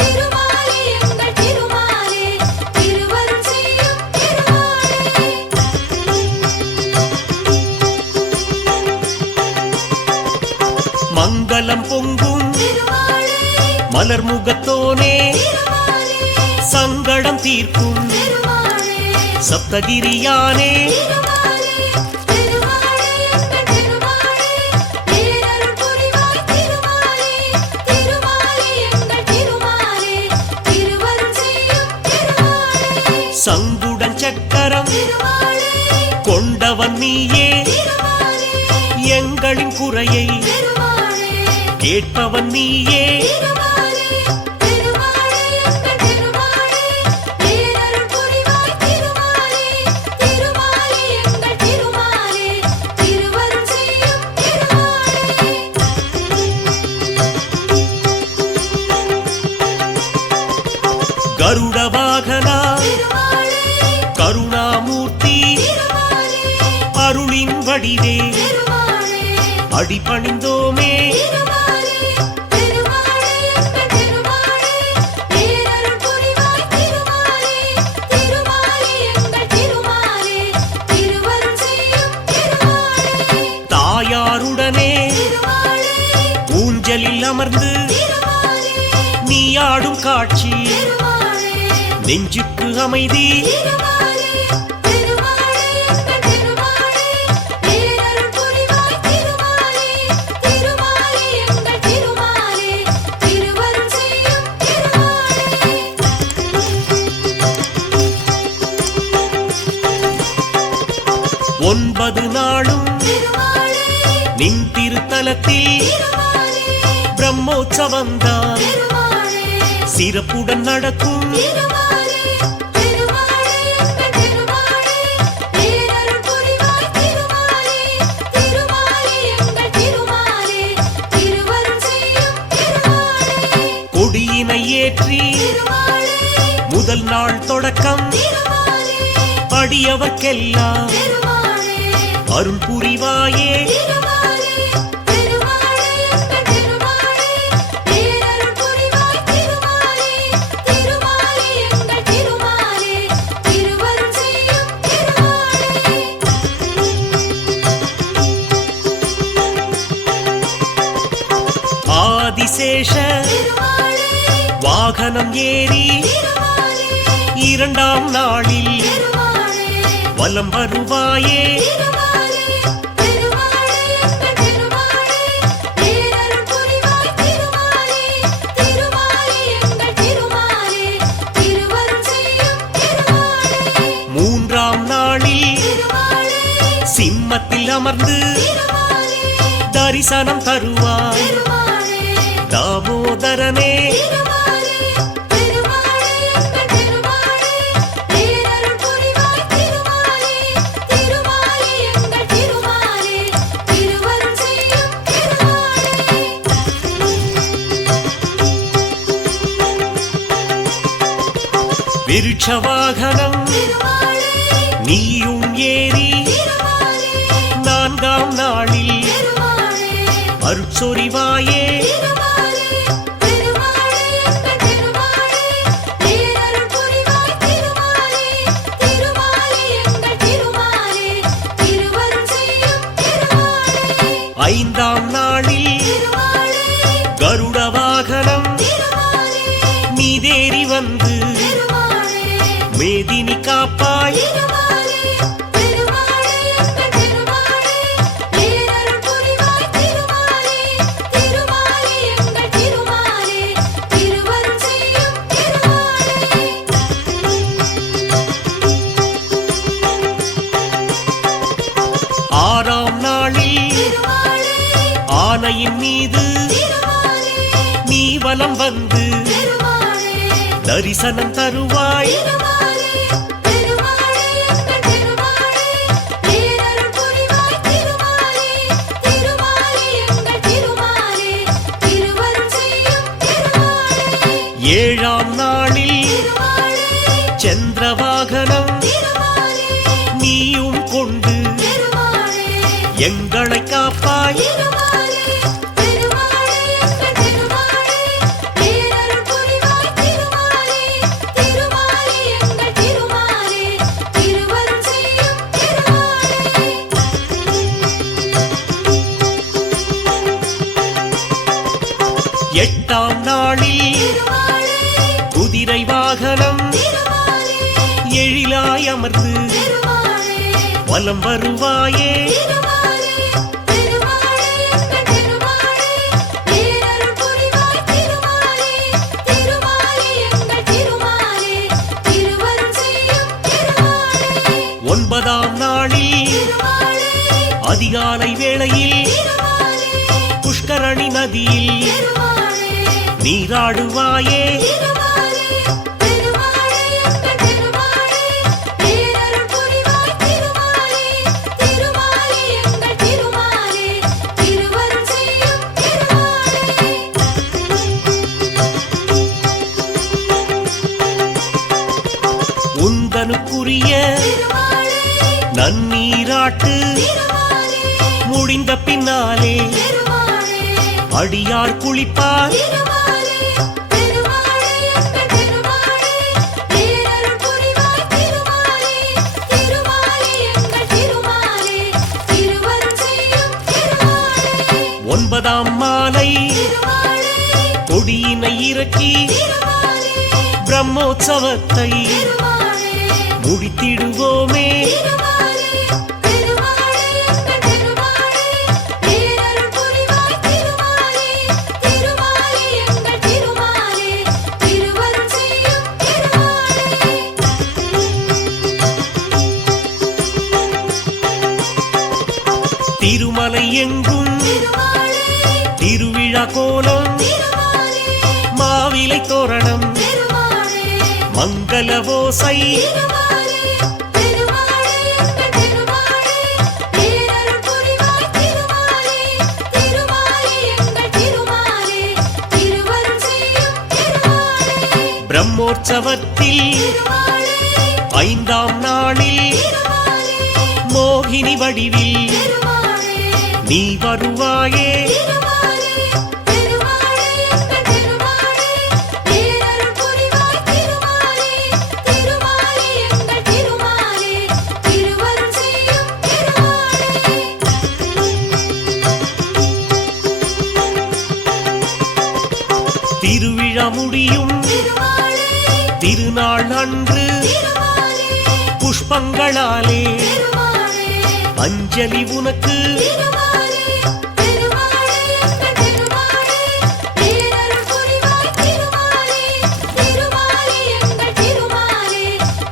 திருமாலே எங்கள் திருமாலே திருவருள் செய்யும் திருமாலே மங்களம் பொங்கும் திருமாலே மலர் முகத்தோனே திருமாலே சங்கடம் தீர்க்கும் திருமாலே சப்தகிரியானே திருமாலே திருமாலே எங்கள் திருமாலே பேரருள் புரிவாய் திருமாலே திருமாலே எங்கள் திருமாலே திருவருள் செய்யும் திருமாலே சங்குடன் சக்கரம் திருமாலே கொண்டவன் நீயே திருமாலே எங்களின் குறையை திருமாலே கேட்பவன் நீயே திருமாலே திருமாலே எங்கள் திருமாலே பேரருள் புரிவாய் திருமாலே திருமாலே எங்கள் திருமாலே திருவருள் செய்யும் திருமாலே கருட வாகனா திருமாலே கருணாமூர்த்தி திருமாலே அருளின் வடிவே திருமாலே அடிபணிந்தோமே திருமாலே திருமாலே எங்கள் திருமாலே பேரருள் புரிவாய் திருமாலே திருமாலே எங்கள் திருமாலே திருவருள் செய்யும் திருமாலே தாயாருடனே திருமாலே ஊஞ்சலில் அமர்ந்து திருமாலே நீ ஆடும் காட்சி திருமாலே நெஞ்சுக்கு அமைதி திருமாலே திருமாலே எங்கள் திருமாலே பேரருள் புரிவாய் திருமாலே திருமாலே எங்கள் திருமாலே திருவருள் செய்யும் திருமாலே ஒன்பது நாளும் திருமாலே நின் திருத்தலத்தில் திருமாலே பிரம்மோற்சவம்தான் திருமாலே சிறப்புடன் நடக்கும் திருமாலே திருமாலே எங்கள் திருமாலே பேரருள் புரிவாய் திருமாலே திருமாலே எங்கள் திருமாலே திருவருள் செய்யும் திருமாலே கொடியினை ஏற்றி திருமாலே முதல் நாள் தொடக்கம் திருமாலே அடியவர்க்கெல்லாம் திருமாலே அருள் புரிவாயே திருமாலே திருமாலே எங்கள் திருமாலே பேரருள் புரிவாய் திருமாலே திருமாலே எங்கள் திருமாலே திருவருள் செய்யும் திருமாலே ஆதிசேஷ திருமாலே வாகனம் ஏறி திருமாலே இரண்டாம் நாளில் திருமாலே வலம் வருவாயே திருமாலே திருமாலே எங்கள் திருமாலே பேரருள் புரிவாய் திருமாலே திருமாலே எங்கள் திருமாலே திருவருள் செய்யும் திருமாலே மூன்றாம் நாளில் திருமாலே சிம்மத்தில் அமர்ந்து திருமாலே தரிசனம் தருவாய் திருமாலே தாமோதரனே திருமாலே திருமாலே எங்கள் திருமாலே பேரருள் புரிவாய் திருமாலே திருமாலே எங்கள் திருமாலே திருவருள் செய்யும் திருமாலே விருட்ச வாகனம் திருமாலே நீயும் ஏறி திருமாலே நான்காம் நாளில் திருமாலே அருட்சொரிவாயே திருமாலே திருமாலே எங்கள் திருமாலே பேரருள் புரிவாய் திருமாலே திருமாலே எங்கள் திருமாலே திருவருள் செய்யும் திருமாலே ஐந்தாம் நாளில் திருமாலே கருட வாகனம் திருமாலே நீதேறி வந்து திருமாலே மேதினி காப்பாய் திருமாலே திருமாலே எங்கள் திருமாலே பேரருள் புரிவாய் திருமாலே திருமாலே எங்கள் திருமாலே திருவருள் செய்யும் திருமாலே ஆறாம் நாளில் திருமாலே ஆனையின் மீது திருமாலே நீ வலம் வந்து திருமாலே தரிசனம் தருவாய் திருமாலே திருமாலே எங்கள் திருமாலே பேரருள் புரிவாய் திருமாலே திருமாலே எங்கள் திருமாலே திருவருள் செய்யும் வாகனம் திருமாலே நீயும் கொண்டு திருமாலே எங்களை காப்பாய் திருமாலே திருமாலே எங்கள் திருமாலே பேரருள் புரிவாய் திருமாலே திருமாலே எங்கள் திருமாலே திருவருள் செய்யும் திருமாலே எட்டாம் நாளில் திருமாலே குதிரை வாகனம் திருமாலே எழிலாய் அமர்ந்து திருமாலே வலம் வருவாயே திருமாலே திருமாலே எங்கள் திருமாலே பேரருள் புரிவாய் திருமாலே திருமாலே எங்கள் திருமாலே திருவருள் செய்யும் திருமாலே ஒன்பதாம் நாளில் திருமாலே அதிகாலை வேளையில் திருமாலே புஷ்கரணி நதியில் திருமாலே நீராடுவாயே திருமாலே திருமாலே எங்கள் திருமாலே பேரருள் புரிவாய் திருமாலே திருமாலே எங்கள் திருமாலே திருவருள் செய்யும் திருமாலே உந்தனுக்குரிய திருமாலே நன்னீராட்டு திருமாலே முடிந்த பின்னாலே திருமாலே அடியார் குளிப்பார் திருமாலே திருமாலே எங்கள் திருமாலே பேரருள் புரிவாய் திருமாலே திருமாலே எங்கள் திருமாலே திருவருள் செய்யும் திருமாலே ஒன்பதாம் மாலை திருமாலே கொடியினை இறக்கி திருமாலே பிரம்மோற்சவத்தை திருமாலே முடித்திடுவோமே திருமாலே திருமாலே எங்கள் திருமாலே பேரருள் புரிவாய் திருமாலே திருமாலே எங்கள் திருமாலே திருவருள் செய்யும் திருமாலே திருமலை எங்கும் திருமாலே திருவிழா கோலம் திருமாலே மாவிலை தோரணம் திருமாலே மங்கள ஓசை திருமாலே திருமாலே எங்கள் திருமாலே பேரருள் புரிவாய் திருமாலே திருமாலே எங்கள் திருமாலே திருவருள் செய்யும் திருமாலே பிரம்மோற்சவத்தில் திருமாலே ஐந்தாம் நாளில் திருமாலே மோகினி வடிவில் திருமாலே நீ வருவாயே திருமாலே திருமாலே எங்கள் திருமாலே பேரருள் புரிவாய் திருமாலே திருமாலே எங்கள் திருமாலே திருவருள் செய்யும் திருமாலே திருவிழா முடியும் திருமாலே திருநாள் அன்று திருமாலே புஷ்பங்களாலே திருமாலே அஞ்சலி உனக்கு திருமாலே திருமாலே எங்கள் திருமாலே பேரருள் புரிவாய் திருமாலே திருமாலே எங்கள் திருமாலே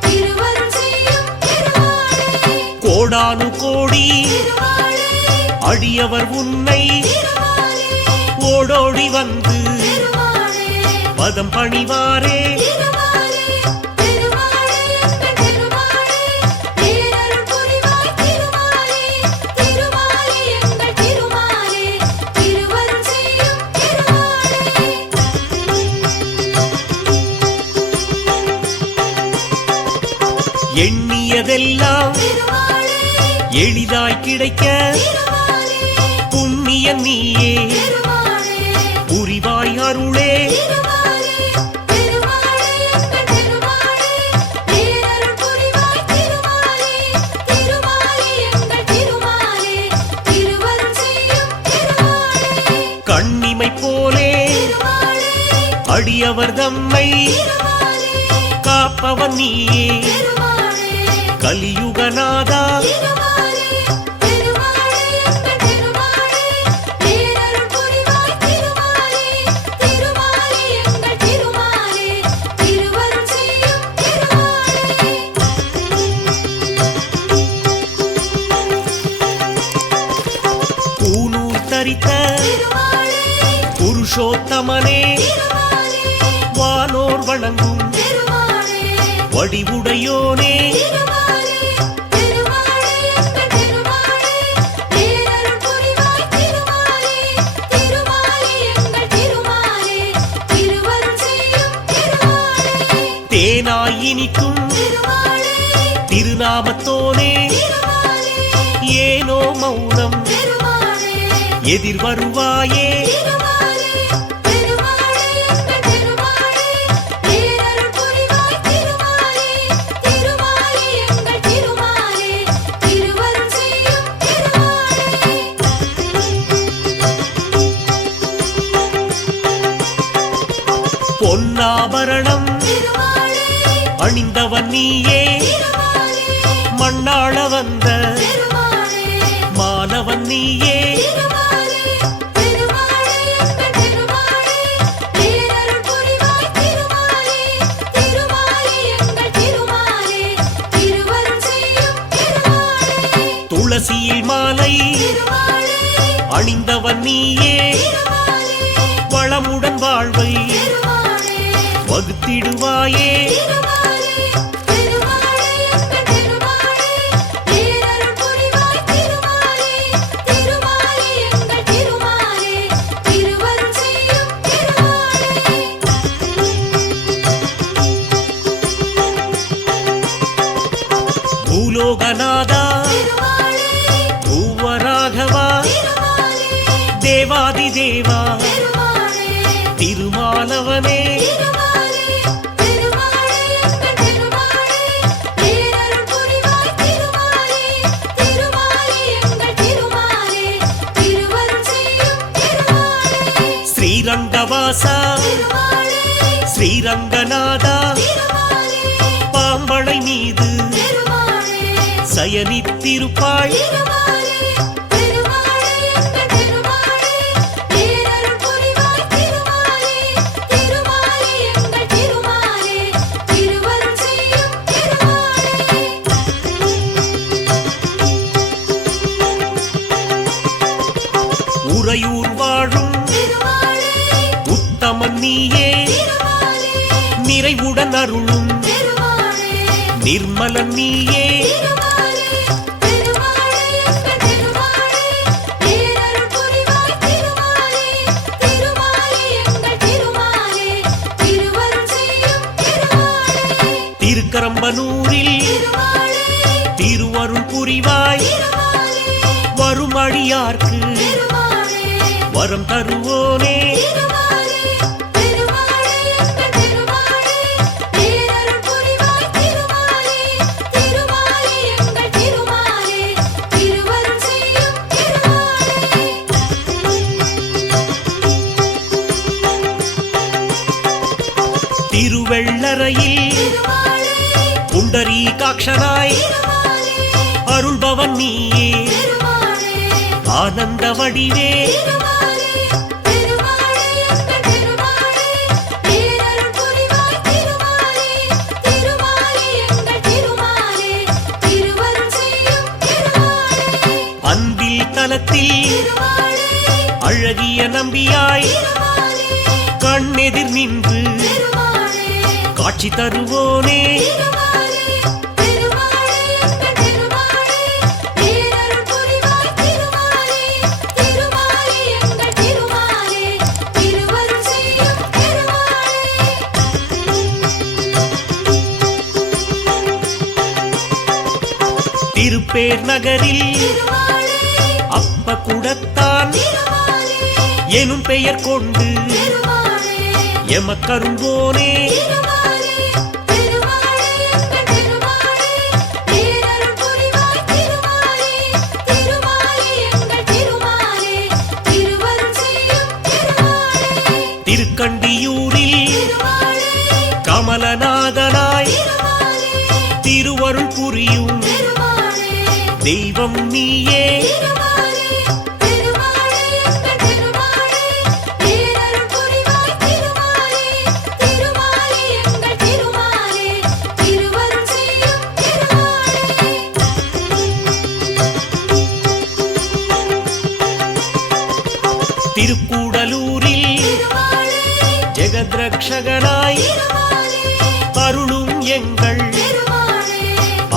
திருவருள் செய்யும் திருமாலே கோடானு கோடி திருமாலே அடியவர் உன்னை திருமாலே ஓடோடி வந்து திருமாலே பதம் பணிவாரே திருமாலே திருமாலே எங்கள் திருமாலே பேரருள் புரிவாய் திருமாலே திருமாலே எங்கள் திருமாலே திருவருள் செய்யும் திருமாலே எண்ணியதெல்லாம் திருமாலே எளிதாய் கிடைக்க திருமாலே புண்ணியன் நீயே திருமாலே புரிவாய் அருளே திருமாலே திருமாலே எங்கள் திருமாலே பேரருள் புரிவாய் திருமாலே திருமாலே எங்கள் திருமாலே திருவருள் செய்யும் திருமாலே கண்ணிமை போலே திருமாலே அடியவர் தம்மை திருமாலே காப்பவன் நீயே திருமாலே கலியுகநாதா திருமாலே திருமாலே எங்கள் திருமாலே பேரருள் புரிவாய் திருமாலே திருமாலே எங்கள் திருமாலே திருவருள் செய்யும் திருமாலே பூநூல் தரித்த திருமாலே புருஷோத்தமனே திருமாலே வானோர் வணங்கும் திருமாலே வடிவுடையோனே திருமாலே திருமாலே எங்கள் திருமாலே பேரருள் புரிவாய் திருமாலே திருமாலே எங்கள் திருமாலே திருவருள் செய்யும் திருமாலே தேனாய் இனிக்கும் திருமாலே திருநாமத்தோனே திருமாலே ஏனோ மௌனம் பெருமாளே எதிர் வருவாயே திருமாலே பெருமாளே எங்கள் பெருமாளே பேரருள் புரிவாய் திருமாலே திருமாலே எங்கள் திருமாலே திருவருள் செய்யும் திருமாலே பொன்னாபரணம் திருமாலே அணிந்தவன் நீயே திருமாலே மண்ணாள வந்த திருமாலே மானவன் நீயே திருமாலே பெருமாளே எங்கள் பெருமாளே பேரருள் புரிவாய் திருமாலே திருமாலே எங்கள் திருமாலே திருவருள் செய்யும் திருமாலே துளசியில் மாலை திருமாலே அணிந்தவன் நீயே திருமாலே வளமுடன் வாழ்வை திருமாலே வகுத்திடுவாயே திருமாலே பெருமாளே எங்கள் பெருமாளே பேரருள் புரிவாய் திருமாலே திருமாலே எங்கள் திருமாலே திருவருள் செய்யும் திருமாலே பூலோகநாதா திருமாலே பூவராகவா திருமாலே தேவாதி தேவா திருமாலே திருமாலவனே திருமாலே பெருமாளே எங்கள் பெருமாளே பேரருள் புரிவாய் திருமாலே திருமாலே எங்கள் திருமாலே திருவருள் செய்யும் திருமாலே ஸ்ரீரங்கவாசா திருமாலே ஸ்ரீரங்கநாதா திருமாலே பாம்பளை மீது திருமாலே சயனித்திருப்பாள் திருமாலே பெருமாளே எங்கள் பெருமாளே பேரருள் புரிவாய் திருமாலே திருமாலே எங்கள் திருமாலே திருவருள் செய்யும் திருமாலே உறையூர் வாழும் திருமாலே உத்தமன் நீயே திருமாலே நிறைவுடன் அருளும் திருமாலே நிர்மலன் நீயே திருமாலே பெருமாளே எங்கள் பெருமாளே பேரருள் புரிவாய் திருமாலே திருமாலே எங்கள் திருமாலே திருவருள் செய்யும் திருமாலே திருக்கரம்பனூரில் திருமாலே திருவருள் புரிவாய் திருமாலே வரும் அடியார்க்கு திருமாலே வரம் தருவோனே திருமாலே பெருமாளே எங்கள் பெருமாளே பேரருள் புரிவாய் திருமாலே திருமாலே எங்கள் திருமாலே திருவருள் செய்யும் திருமாலே திருவெள்ளரையில் திருமாலே புண்டரீகாட்சனாய் திருமாலே அருள்பவன் நீயே திருமாலே ஆனந்த வடிவே திருமாலே பெருமாளே எங்கள் பெருமாளே பேரருள் புரிவாய் திருமாலே திருமாலே எங்கள் திருமாலே திருவருள் செய்யும் திருமாலே அன்பில் தலத்தில் திருமாலே அழகிய நம்பியாய் திருமாலே கண்ணெதிர் நின்று திருமாலே காட்சி தருவோனே திருமாலே பெருமாளே எங்கள் பெருமாளே பேரருள் புரிவாய் திருமாலே திருமாலே எங்கள் திருமாலே திருவருள் செய்யும் திருமாலே திருப்பேர் நகரில் திருமாலே அப்ப குடத்தான் திருமாலே எனும் பெயர் கொண்டு திருமாலே எமக்கருள்வோனே திருமாலே பெருமாளே எங்கள் பெருமாளே பேரருள் புரிவாய் திருமாலே திருமாலே எங்கள் திருமாலே திருவருள் செய்யும் திருமாலே திருக்கண்டியூரில் திருமாலே கமலநாதனாய் திருமாலே திருவருள் புரியும் திருமாலே தெய்வம் நீயே திருமாலே பெருமாளே எங்கள் பெருமாளே பேரருள் புரிவாய் திருமாலே திருமாலே எங்கள் திருமாலே திருவருள் செய்யும் திருமாலே திருக்கூடலூரில் திருமாலே ஜெகத்ரக்ஷகனாய் திருமாலே அருளும் எங்கள் திருமாலே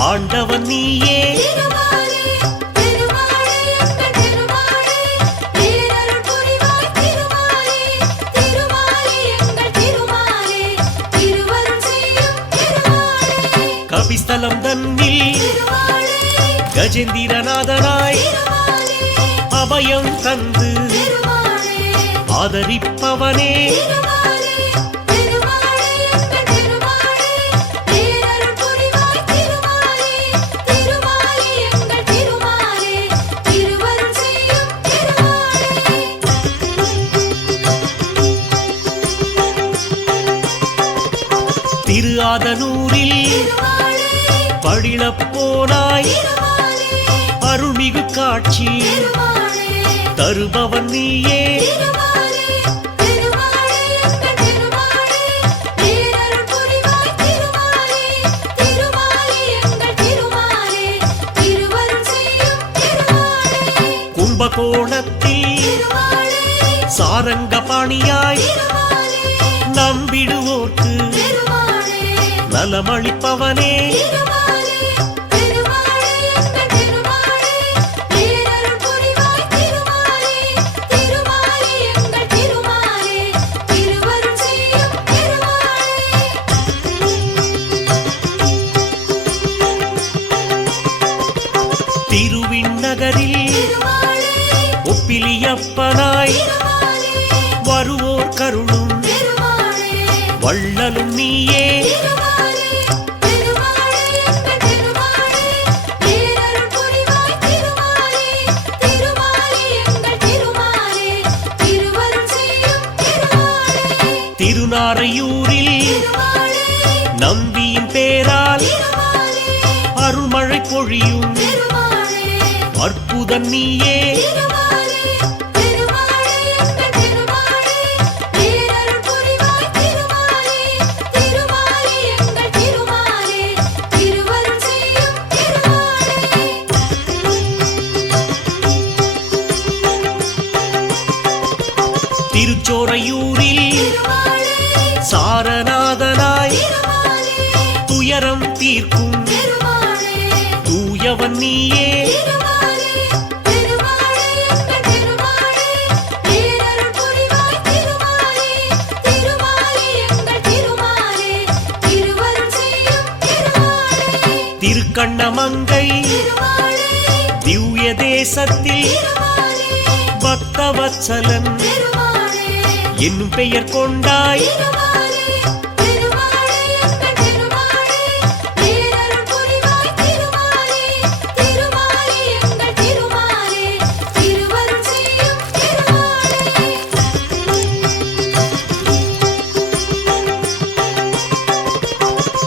ஆண்டவன் நீயே திருமாலே பெருமாளே எங்கள் பெருமாளே பேரருள் புரிவாய் திருமாலே திருமாலே எங்கள் திருமாலே திருவருள் செய்யும் திருமாலே கபிஸ்தலம் தன்னில் திருமாலே கஜேந்திரநாதனாய் திருமாலே அபயம் தந்து திருமாலே ஆதரிப்பவனே திருமாலே திருமாலே எங்கள் திருமாலே பேரருள் புரிவாய் திருமாலே திருமாலே எங்கள் திருமாலே திருவருள் செய்யும் திருமாலே திரு ஆதனூரில் திருமாலே படிளப் போனாய் திருமாலே அருள்மிகு காட்சி திருமாலே தருபவன் நீயே திருமாலே திருமாலே எங்கள் திருமாலே பேரருள் புரிவாய் திருமாலே திருமாலே எங்கள் திருமாலே திருவருள் செய்யும் திருமாலே கும்பகோணத்தில் திருமாலே சாரங்கபாணியாய் திருமாலே நம்பிடுவோர்க்கு திருமாலே நலமளிப்பவனே திருமாலே திருமாலே எங்கள் திருமாலே பேரருள் புரிவாய் திருமாலே திருமாலே எங்கள் திருமாலே திருவருள் செய்யும் திருமாலே திருவிண்ணகரில் திருமாலே ஒப்பிலியப்பனாய் திருமாலே வருவோர் கருளும் திருமாலே வள்ளலும் நீயே திருமாலே திருமாலே எங்கள் திருமாலே பேரருள் புரிவாய் திருமாலே திருமாலே எங்கள் திருமாலே திருவருள் செய்யும் திருமாலே திருநாரையூரில் திருமாலே நம்பியின் பேரால் திருமாலே அருள்மழை பொழியும் திருமாலே அற்புதன் நீயே திருமாலே திருமாலே எங்கள் திருமாலே பேரருள் புரிவாய் திருமாலே திருமாலே எங்கள் திருமாலே திருவருள் செய்யும் திருமாலே திருச்சோரையூரில் திருமாலே சாரநாதனாய் திருமாலே துயரம் தீர்க்கும் திருமாலே தூயவன் நீயே திருமாலே திருமாலே எங்கள் திருமாலே பேரருள் புரிவாய் திருமாலே திருமாலே எங்கள் திருமாலே திருவருள் செய்யும் திருமாலே திருக்கண்ணமங்கை திருமாலே திவ்ய தேசத்தில் திருமாலே பக்தவத்சலன் திருமாலே என்னும் பெயர் கொண்டாய் திருமாலே திருமாலே எங்கள் திருமாலே பேரருள் புரிவாய் திருமாலே திருமாலே எங்கள் திருமாலே திருவருள் செய்யும் திருமாலே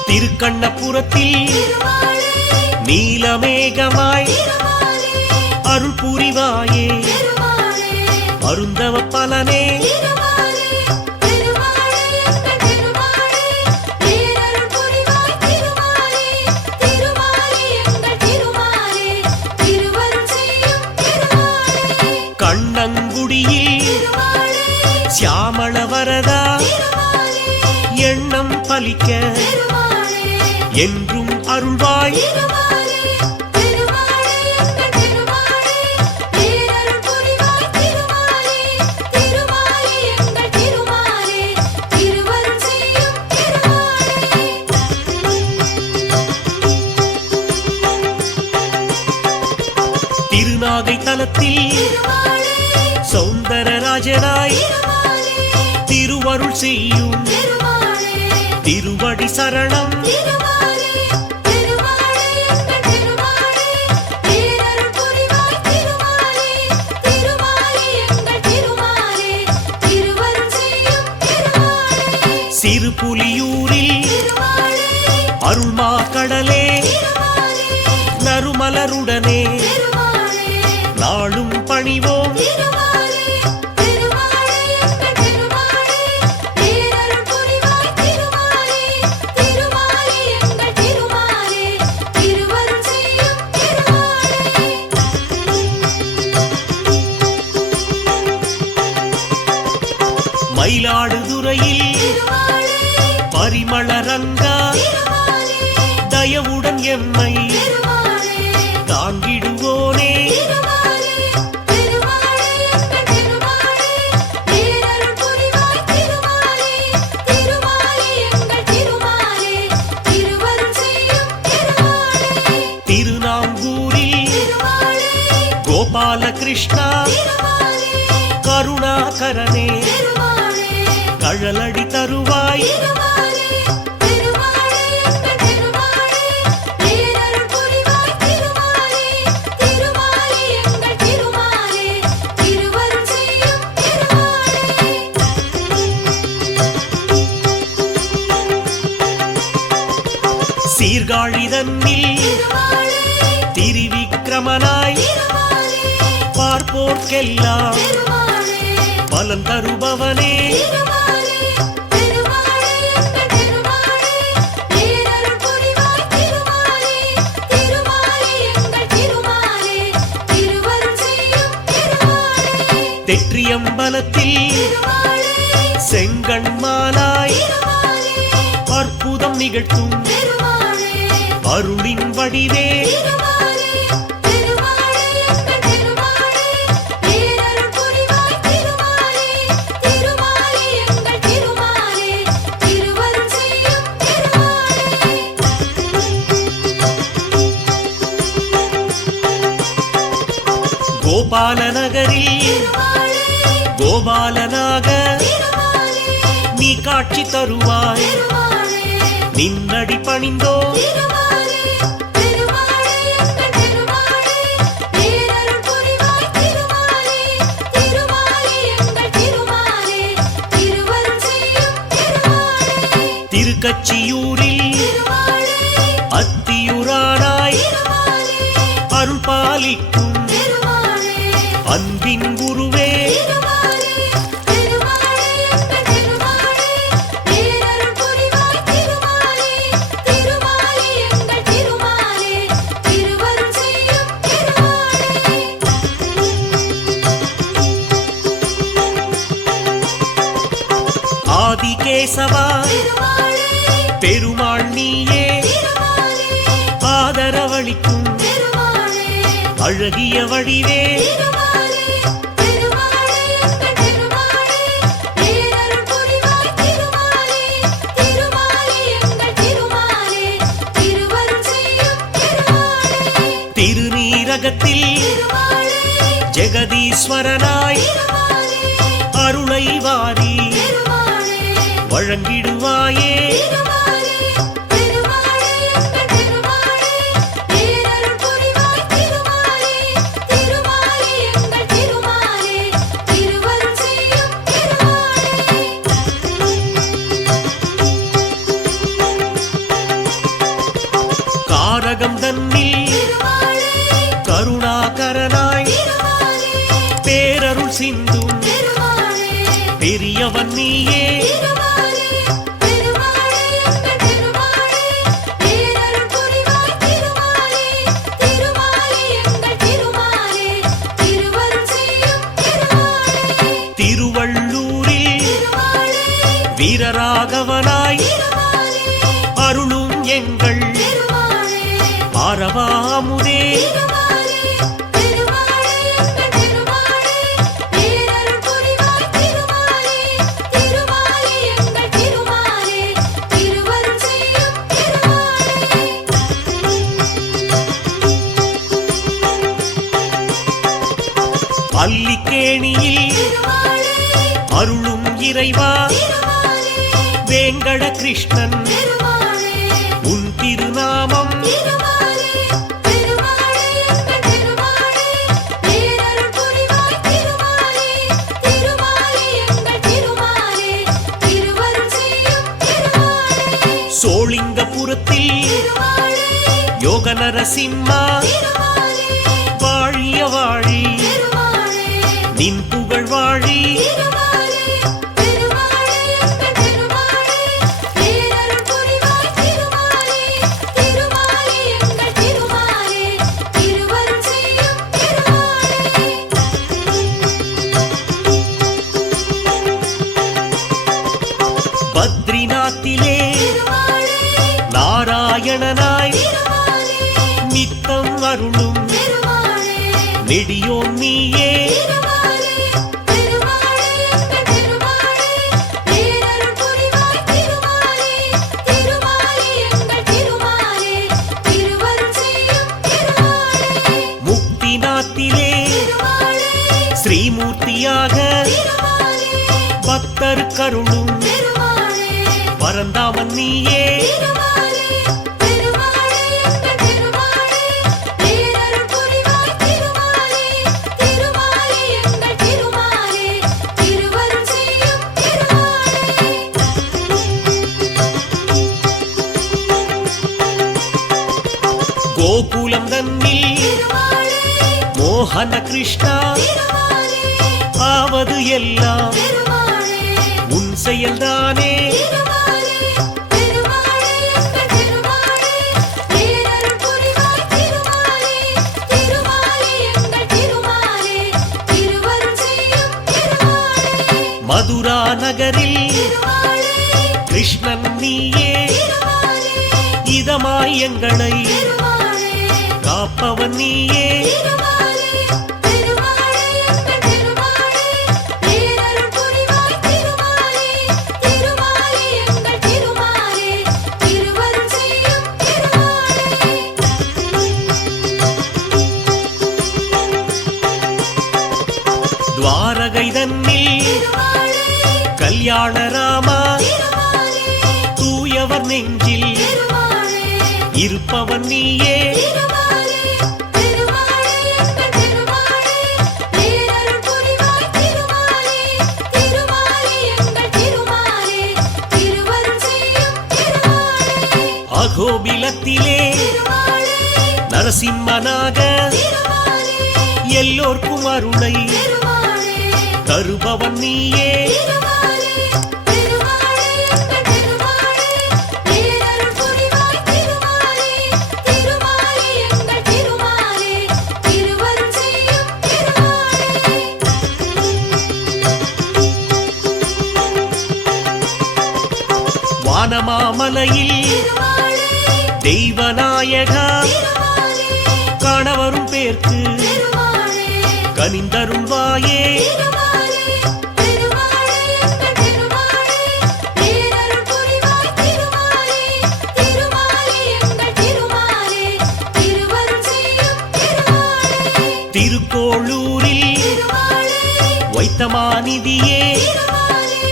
திருக்கண்ணபுரத்தில் திருமாலே நீலமேகமாய் திருமாலே அருள் புரிவாயே திருமாலே அருந்தவ பலனே திருமாலே திருமாலே எங்கள் திருமாலே பேரருள் புரிவாய் திருமாலே திருமாலே எங்கள் திருமாலே திருவருள் செய்யும் திருமாலே கண்ணங்குடியில் திருமாலே சியாமள வரதா திருமாலே எண்ணம் பலிக்க திருமாலே என்றும் அருள்வாய் திருமாலே திருமாலே எங்கள் திருமாலே பேரருள் புரிவாய் திருமாலே திருமாலே எங்கள் திருமாலே திருவருள் செய்யும் திருமாலே திருநாகை தலத்தில் திருமாலே சௌந்தரராஜனாய் திருமாலே திருவருள் செய்யும் திருமாலே திருவடி சரணம் திருமாலே திருமாலே எங்கள் திருமாலே பேரருள் புரிவாய் திருமாலே திருமாலே எங்கள் திருமாலே திருவருள் செய்யும் திருமாலே சிறுபுலியூரில் திருமாலே அருள்மா கடலே திருமாலே நறுமலருடனே திருமாலே நாளும் பணிவோம் திருமாலே திருமாலே எங்கள் திருமாலே பேரருள் புரிவாய் திருமாலே திருமாலே எங்கள் திருமாலே திருவருள் செய்யும் திருமாலே மயிலாடுதுறையில் திருமாலே பரிமளரங்கா திருமாலே தயவுடன் எம்மை திருமாலே தாங்கிடுவோனே திருமாலே திருமாலே எங்கள் திருமாலே பேரருள் புரிவாய் திருமாலே திருமாலே எங்கள் திருமாலே திருவருள் செய்யும் கோபாலகிருஷ்ணா திருமாலே கருணாகரனே திருமாலே கழலடி தருவாய் திருமாலே திருமாலே எங்கள் திருமாலே பேரருள் புரிவாய் திருமாலே திருமாலே எங்கள் திருமாலே திருவருள் செய்யும் திருமாலே சீர்காழிதன்னில் திருமாலே திரிவிக்ரமனாய் திருமாலே பார்ப்போர்க்கெல்லாம் திருமாலே பலன் தருபவனே திருமாலே திருமாலே எங்கள் திருமாலே பேரருள் புரிவாய் திருமாலே திருமாலே எங்கள் திருமாலே திருவருள் செய்யும் திருமாலே தெற்றியம்பலத்தில் திருமாலே செங்கண்மாலாய் திருமாலே அற்புதம் நிகழ்த்தும் திருமாலே அருளின் வடிவே திருமாலே திருமாலே எங்கள் திருமாலே பேரருள் புரிவாய் திருமாலே திருமாலே எங்கள் திருமாலே திருவருள் செய்யும் திருமாலே கோபாலநகரில் திருமாலே கோபாலனாக திருமாலே நீ காட்சி தருவாய் திருமாலே நின்னடி பணிந்தோ திருமாலே திருமாலே எங்கள் திருமாலே பேரருள் புரிவாய் திருமாலே திருமாலே எங்கள் திருமாலே திருவருள் செய்யும் திருமாலே திருக்கச்சியூரில் திருமாலே அத்தியுரானாய் திருமாலே அருள் பாலிக்கும் திருமாலே அன்பின் குருவே திருமாலே திருமாலே எங்கள் திருமாலே பேரருள் புரிவாய் திருமாலே திருமாலே எங்கள் திருமாலே திருவருள் செய்யும் திருமாலே ஆதிகேசவா திருமாலே பெருமாள் நீயே திருமாலே ஆதரவளிக்கும் திருமாலே அழகிய வடிவே திருமாலே திருமாலே எங்கள் திருமாலே பேரருள் புரிவாய் திருமாலே திருமாலே எங்கள் திருமாலே திருவருள் செய்யும் திருமாலே திருநீரகத்தில் திருமாலே ஜெகதீஸ்வரனாய் திருமாலே அருளை வாரி திருமாலே வழங்கிடுவாயே திருமாலே திருமாலே எங்கள் திருமாலே பேரருள் புரிவாய் திருமாலே திருமாலே எங்கள் திருமாலே திருவருள் செய்யும் திருமாலே காரகம் தன்னில் திருமாலே கருணாகரனாய் திருமாலே பேரருள் சிந்தும் திருமாலே பெரியவன் நீயே திருமாலே திருமாலே எங்கள் திருமாலே பேரருள் புரிவாய் திருமாலே திருமாலே எங்கள் திருமாலே திருவருள் செய்யும் திருமாலே திருவள்ளூரில் திருமாலே வீரராகவனாய் திருமாலே அருளும் எங்கள் திருமாலே ஆரவாமுதே திருமாலே திருமாலே எங்கள் திருமாலே பேரருள் புரிவாய் திருமாலே திருமாலே எங்கள் திருமாலே திருவருள் செய்யும் திருமாலே அல்லிக்கேணியில் திருமாலே அருளும் இறைவா திருமாலே வேங்கட கிருஷ்ணன் திருமாலே உன் திருநாமம் திருமாலே திருமாலே எங்கள் திருமாலே பேரருள் புரிவாய் திருமாலே திருமாலே எங்கள் திருமாலே திருவருள் செய்யும் திருமாலே சோளிங்கபுரத்தில் திருமாலே யோக நரசிம்மா திருமாலே வாழிய வாழி திருமாலே நின் புகழ் வாழி திருமாலே திருமாலே எங்கள் திருமாலே பேரருள் புரிவாய் திருமாலே திருமாலே எங்கள் திருமாலே திருவருள் செய்யும் திருமாலே பத்ரிநாத்திலே திருமாலே நாராயணனாய் திருமாலே நித்தம் அருளும் திருமாலே நெடியோன் நீயே திருமாலே திருமாலே எங்கள் திருமாலே பேரருள் புரிவாய் திருமாலே திருமாலே எங்கள் திருமாலே திருவருள் செய்யும் திருமாலே முக்திநாத்திலே திருமாலே வழியாக திருமாலே பக்தர் கருளும் திருமாலே பரந்தாமன் நீயே திருமாலே திருமாலே எங்கள் திருமாலே பேரருள் புரிவாய் திருமாலே திருமாலே எங்கள் திருமாலே திருவருள் செய்யும் திருமாலே கோகுலம் தன்னில் திருமாலே மோகன கிருஷ்ணா திருமாலே ஆவது எல்லாம் திருமாலே உன் செயல்தானே திருமாலே திருமாலே எங்கள் திருமாலே பேரருள் புரிவாய் திருமாலே திருமாலே எங்கள் திருமாலே திருவருள் செய்யும் திருமாலே மதுரா நகரில் திருமாலே கிருஷ்ணன் நீயே திருமாலே இதமாய் எங்களை திருமாலே காப்பவன் நீயே திருமாலே திருமாலே எங்கள் திருமாலே பேரருள் புரிவாய் திருமாலே திருமாலே எங்கள் திருமாலே திருவருள் செய்யும் திருமாலே துவாரகை தன்னில் திருமாலே கல்யாண ராமா திருமாலே தூயவர் நெஞ்சில் திருமாலே இருப்பவன் நீயே திருமாலே திருமாலே எங்கள் திருமாலே பேரருள் புரிவாய் திருமாலே திருமாலே எங்கள் திருமாலே திருவருள் செய்யும் திருமாலே அகோபிலத்திலே திருமாலே நரசிம்மனாக திருமாலே எல்லோர்க்கும் அருளை திருமாலே தருபவன் நீயே திருமாலே திருமாலே எங்கள் திருமாலே பேரருள் புரிவாய் திருமாலே திருமாலே எங்கள் திருமாலே திருவருள் செய்யும் திருமாலே வானமாமலையில் திருமாலே தெய்வநாயகா திருமாலே காணவரும் பேர்க்கு திருமாலே கனிந்தருள்வாயே திருமாலே திருமாலே எங்கள் திருமாலே பேரருள் புரிவாய் திருமாலே திருமாலே எங்கள் திருமாலே திருவருள் செய்யும் திருமாலே திருக்கோளூரில் திருமாலே வைத்தமாநிதியே திருமாலே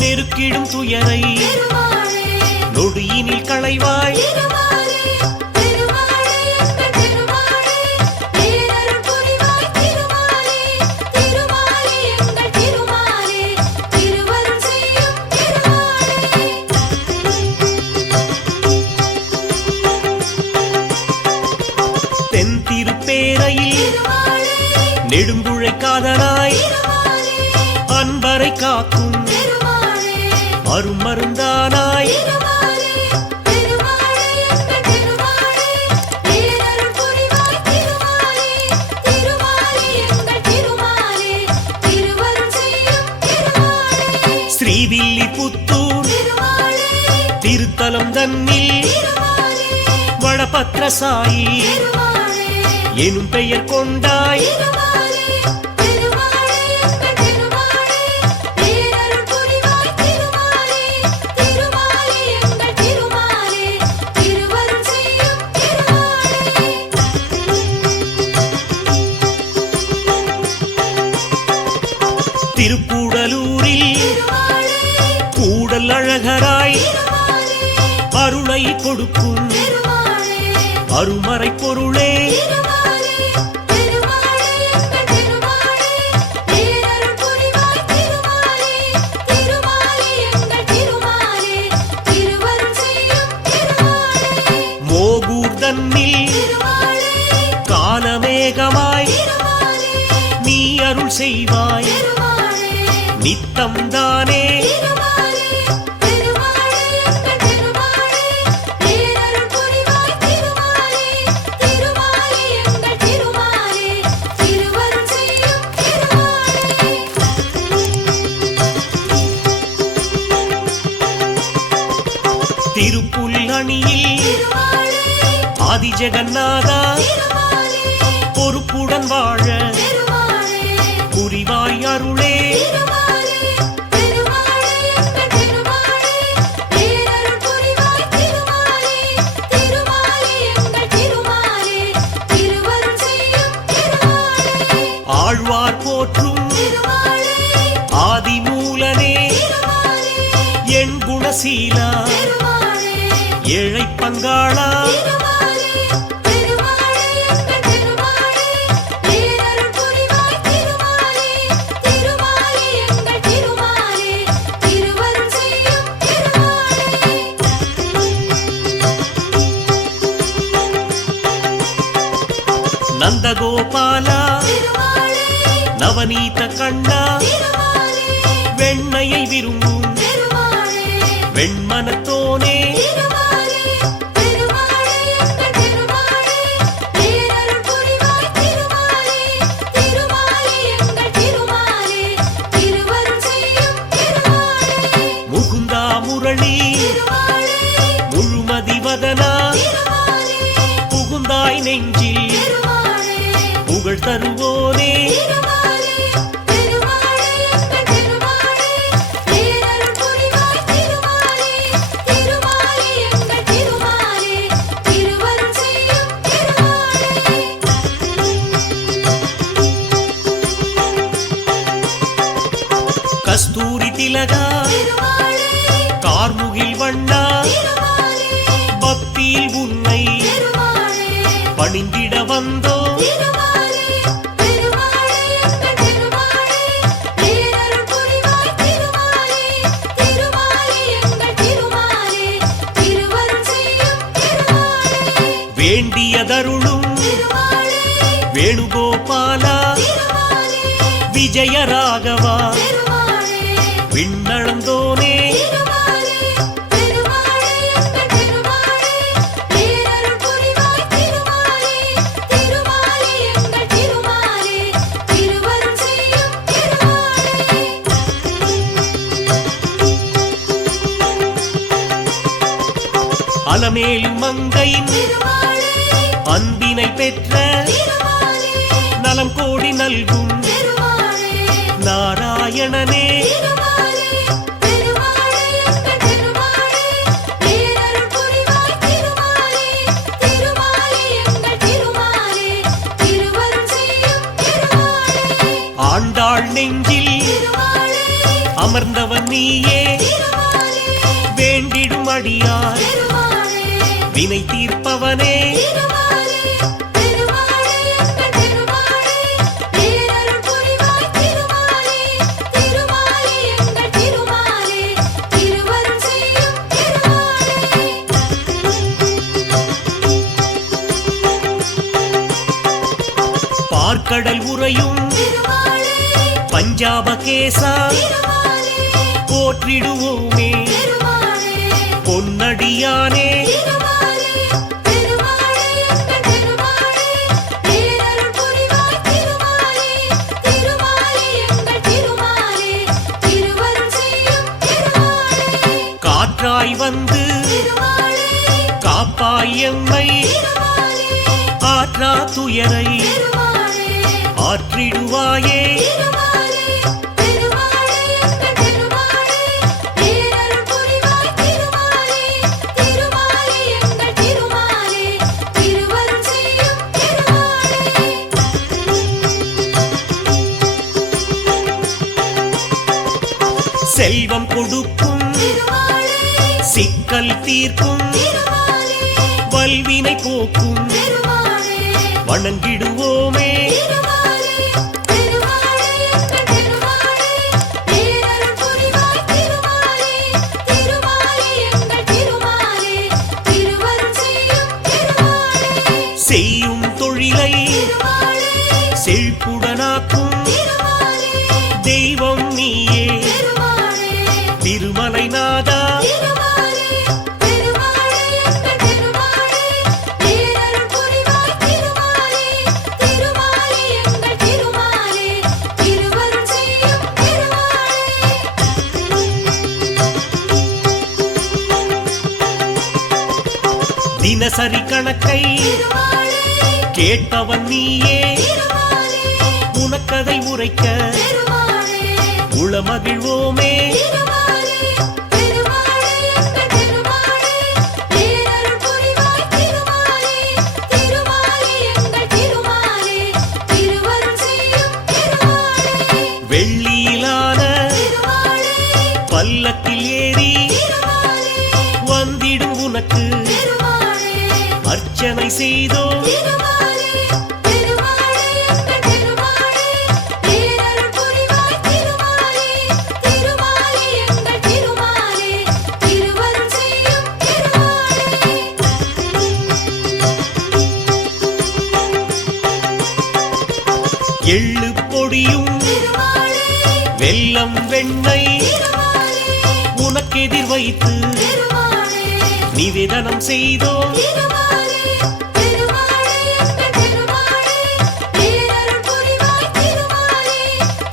நெருக்கிடும் துயரை திருமாலே நொடியினில் களைவாய் திருமாலே திருமாலே எங்கள் திருமாலே பேரருள் புரிவாய் திருமாலே திருமாலே எங்கள் திருமாலே திருவருள் செய்யும் திருமாலே தென் திருப்பேரையில் திருமாலே நெடுங்குழைக்காதனாய் திருமாலே அன்பரை காக்கும் திருமாலே அருமருந்தானாய் திருமாலே திருமாலே எங்கள் திருமாலே பேரருள் புரிவாய் திருமாலே திருமாலே எங்கள் திருமாலே திருவருள் செய்யும் திருமாலே ஸ்ரீவில்லிபுத்தூர் திருமாலே திருத்தலம் தன்னில் திருமாலே வடபத்ரசாயி திருமாலே எனும் பெயர் கொண்டாய் திருமாலே திருமாலே எங்கள் திருமாலே பேரருள் புரிவாய் திருமாலே திருமாலே எங்கள் திருமாலே திருவருள் செய்யும் திருமாலே திருக்கூடலூரில் திருமாலே கூடல் அழகராய் திருமாலே அருளை கொடுக்கும் திருமாலே அருமறை பொருளே திருமாலே திருமாலே எங்கள் திருமாலே பேரருள் புரிவாய் திருமாலே திருமாலே எங்கள் திருமாலே திருவருள் செய்யும் திருமாலே மோகூர் தன்னில் திருமாலே காலமேகமாய் திருமாலே நீ அருள் செய்வாய் திருமாலே நித்தம் தானே திருமாலே திருமாலே எங்கள் திருமாலே பேரருள் புரிவாய் திருமாலே திருமாலே எங்கள் திருமாலே திருவருள் செய்யும் திருமாலே திருப்புல்லணியில் திருமாலே ஆதிஜெகநாதா திருமாலே பொறுப்புடன் வாழ திருமாலே புரிவாய் அருளே திருமாலே திருமாலே எங்கள் திருமாலே பேரருள் புரிவாய் திருமாலே திருமாலே எங்கள் திருமாலே திருவருள் செய்யும் திருமாலே ஆழ்வார் போற்றும் திருமாலே குணசீலா திருமாலே ஏழை பங்காளா திருமாலே திருமாலே எங்கள் திருமாலே பேரருள் புரிவாய் திருமாலே திருமாலே எங்கள் திருமாலே திருவருள் செய்யும் திருமாலே நந்தகோபாலா திருமாலே நவநீத கண்ணா திருமாலே வெண்ணையை விரும்பும் திருமாலே வெண்மனத்தோனே திருமாலே திருமாலே எங்கள் திருமாலே பேரருள் புரிவாய் திருமாலே திருமாலே எங்கள் திருமாலே திருவருள் செய்யும் திருமாலே முகுந்தா முரளி திருமாலே முழுமதி வதனா திருமாலே புகுந்தாய் நெஞ்சில் திருமாலே புகழ் தருவோனே திருமாலே திருமாலே எங்கள் திருமாலே பேரருள் புரிவாய் திருமாலே திருமாலே எங்கள் திருமாலே திருவருள் செய்யும் திருமாலே கஸ்தூரி திலகா திருமாலே கார்முகில் வண்ணா திருமாலே பக்தியில் உன்னை திருமாலே பணிந்திட வந்தோ திருமாலே திருமாலே எங்கள் திருமாலே பேரருள் புரிவாய் திருமாலே திருமாலே எங்கள் திருமாலே திருவருள் செய்யும் திருமாலே வேண்டியதருளும் திருமாலே வேணுகோபாலா திருமாலே விஜயராகவா திருமாலே விண்ணளந்தோனே திருமாலே திருமாலே எங்கள் திருமாலே பேரருள் புரிவாய் திருமாலே திருமாலே எங்கள் திருமாலே திருவருள் செய்யும் திருமாலே அலமேலு மங்கையின் திருமாலே அன்பினை பெற்ற திருமாலே நலம் கோடி நல்கும் திருமாலே நாராயணனே திருமாலே திருமாலே எங்கள் திருமாலே பேரருள் புரிவாய் திருமாலே திருமாலே எங்கள் திருமாலே திருவருள் செய்யும் திருமாலே ஆண்டாள் நெஞ்சில் திருமாலே அமர்ந்தவன் நீயே திருமாலே வேண்டிடும் அடியார் திருமாலே வினை தீர்ப்பவனே திருமாலே திருமாலே எங்கள் திருமாலே பேரருள் புரிவாய் திருமாலே திருமாலே எங்கள் திருமாலே திருவருள் செய்யும் திருமாலே பார்க்கடல் உறையும் திருமாலே பஞ்சாபகேசா திருமாலே போற்றிடுவோமே திருமாலே பொன்னடியானே திருமாலே திருமாலே எங்கள் திருமாலே பேரருள் புரிவாய் திருமாலே திருமாலே எங்கள் திருமாலே திருவருள் செய்யும் திருமாலே காற்றாய் வந்து திருமாலே காப்பாய் எம்மை திருமாலே ஆற்றா துயரை திருமாலே ஆற்றிடுவாயே திருமாலே திருமாலே எங்கள் திருமாலே பேரருள் புரிவாய் திருமாலே திருமாலே எங்கள் திருமாலே திருவருள் செய்யும் திருமாலே செல்வம் கொடுக்கும் திருமாலே சிக்கல் தீர்க்கும் திருமாலே வல்வினை போக்கும் திருமாலே வணங்கிடுவோமே திருமாலே திருமாலே எங்கள் திருமாலே பேரருள் புரிவாய் திருமாலே திருமாலே எங்கள் திருமாலே திருவருள் செய்யும் திருமாலே செய்யும் தொழிலை திருமாலே செழிப்புடனாக்கும் திருமாலே தெய்வம் நீயே திருமாலே திருமலை நாதா திருமாலே திருமாலே எங்கள் திருமாலே பேரருள் புரிவாய் திருமாலே திருமாலே எங்கள் திருமாலே திருவருள் செய்யும் திருமாலே தினசரி கணக்கை திருமாலே கேட்பவன் நீயே திருமாலே உனக்கதை உரைக்க திருமாலே உளமகிழ்வோமே திருமாலே திருமாலே எங்கள் திருமாலே பேரருள் புரிவாய் திருமாலே திருமாலே எங்கள் திருமாலே திருவருள் செய்யும் திருமாலே வெள்ளியிலான திருமாலே பல்லக்கில் ஏறி திருமாலே அர்ச்சனை செய்தோ திருமாலே திருமாலே எங்கள் திருமாலே பேரருள் புரிவாய் திருமாலே திருமாலே எங்கள் திருமாலே திருவருள் செய்யும் திருமாலே எள்ளு பொடியும் திருமாலே வெல்லம் வெண்ணெய் திருமாலே உனக்கெதிர் வைத்து திருமாலே நிவேதனம் செய்தோ திருமாலே திருமாலே எங்கள் திருமாலே பேரருள் புரிவாய் திருமாலே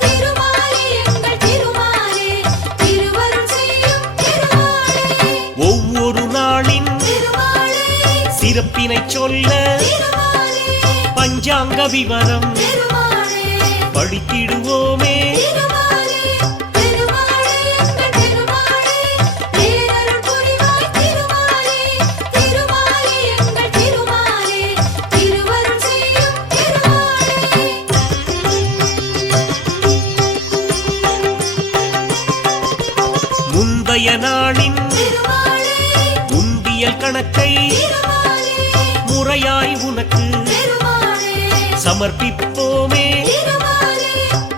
திருமாலே எங்கள் திருமாலே திருவருள் செய்யும் திருமாலே ஒவ்வொரு நாளின் திருமாலே சிறப்பினை சொல்ல திருமாலே பஞ்சாங்க விவரம் திருமாலே படித்திடுவோமே திருமாலே திருமாலே எங்கள் திருமாலே பேரருள் புரிவாய் திருமாலே திருமாலே எங்கள் திருமாலே திருவருள் செய்யும் திருமாலே முந்தைய நாளின் திருமாலே உண்டியல் கணக்கை திருமாலே முறையாய் உனக்கு திருமாலே சமர்ப்பிப்போமே திருமாலே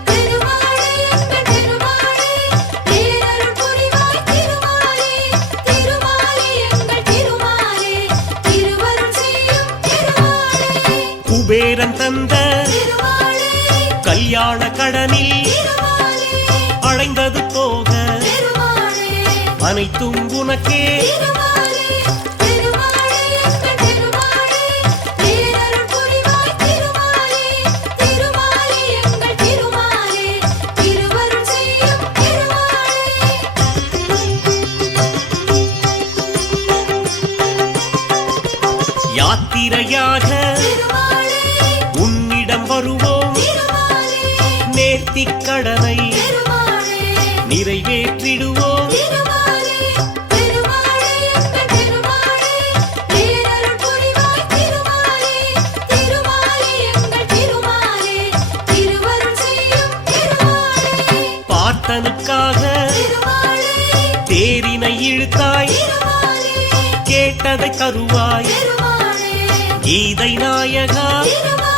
திருமாலே எங்கள் திருமாலே பேரருள் புரிவாய் திருமாலே திருமாலே எங்கள் திருமாலே திருவருள் செய்யும் திருமாலே குபேரன் தந்த திருமாலே கல்யாண கடனில் திருமாலே அடைந்தது போக திருமாலே அனைத்தும் உனக்கே திருமாலே திருமாலே எங்கள் திருமாலே பேரருள் புரிவாய் திருமாலே திருமாலே எங்கள் திருமாலே திருவருள் செய்யும் திருமாலே யாத்திரையாக திருமாலே உன்னிடம் வருவோம் திருமாலே நேர்த்திக் கடனை திருமாலே நிறைவேற்றிடுவோம் திருமாலே திருமாலே எங்கள் திருமாலே பேரருள் புரிவாய் திருமாலே திருமாலே எங்கள் திருமாலே திருவருள் செய்யும் திருமாலே பார்த்தனுக்காக திருமாலே தேரினை இழுத்தாய் திருமாலே கேட்டதை தருவாய் திருமாலே கீதை நாயகா திருமாலே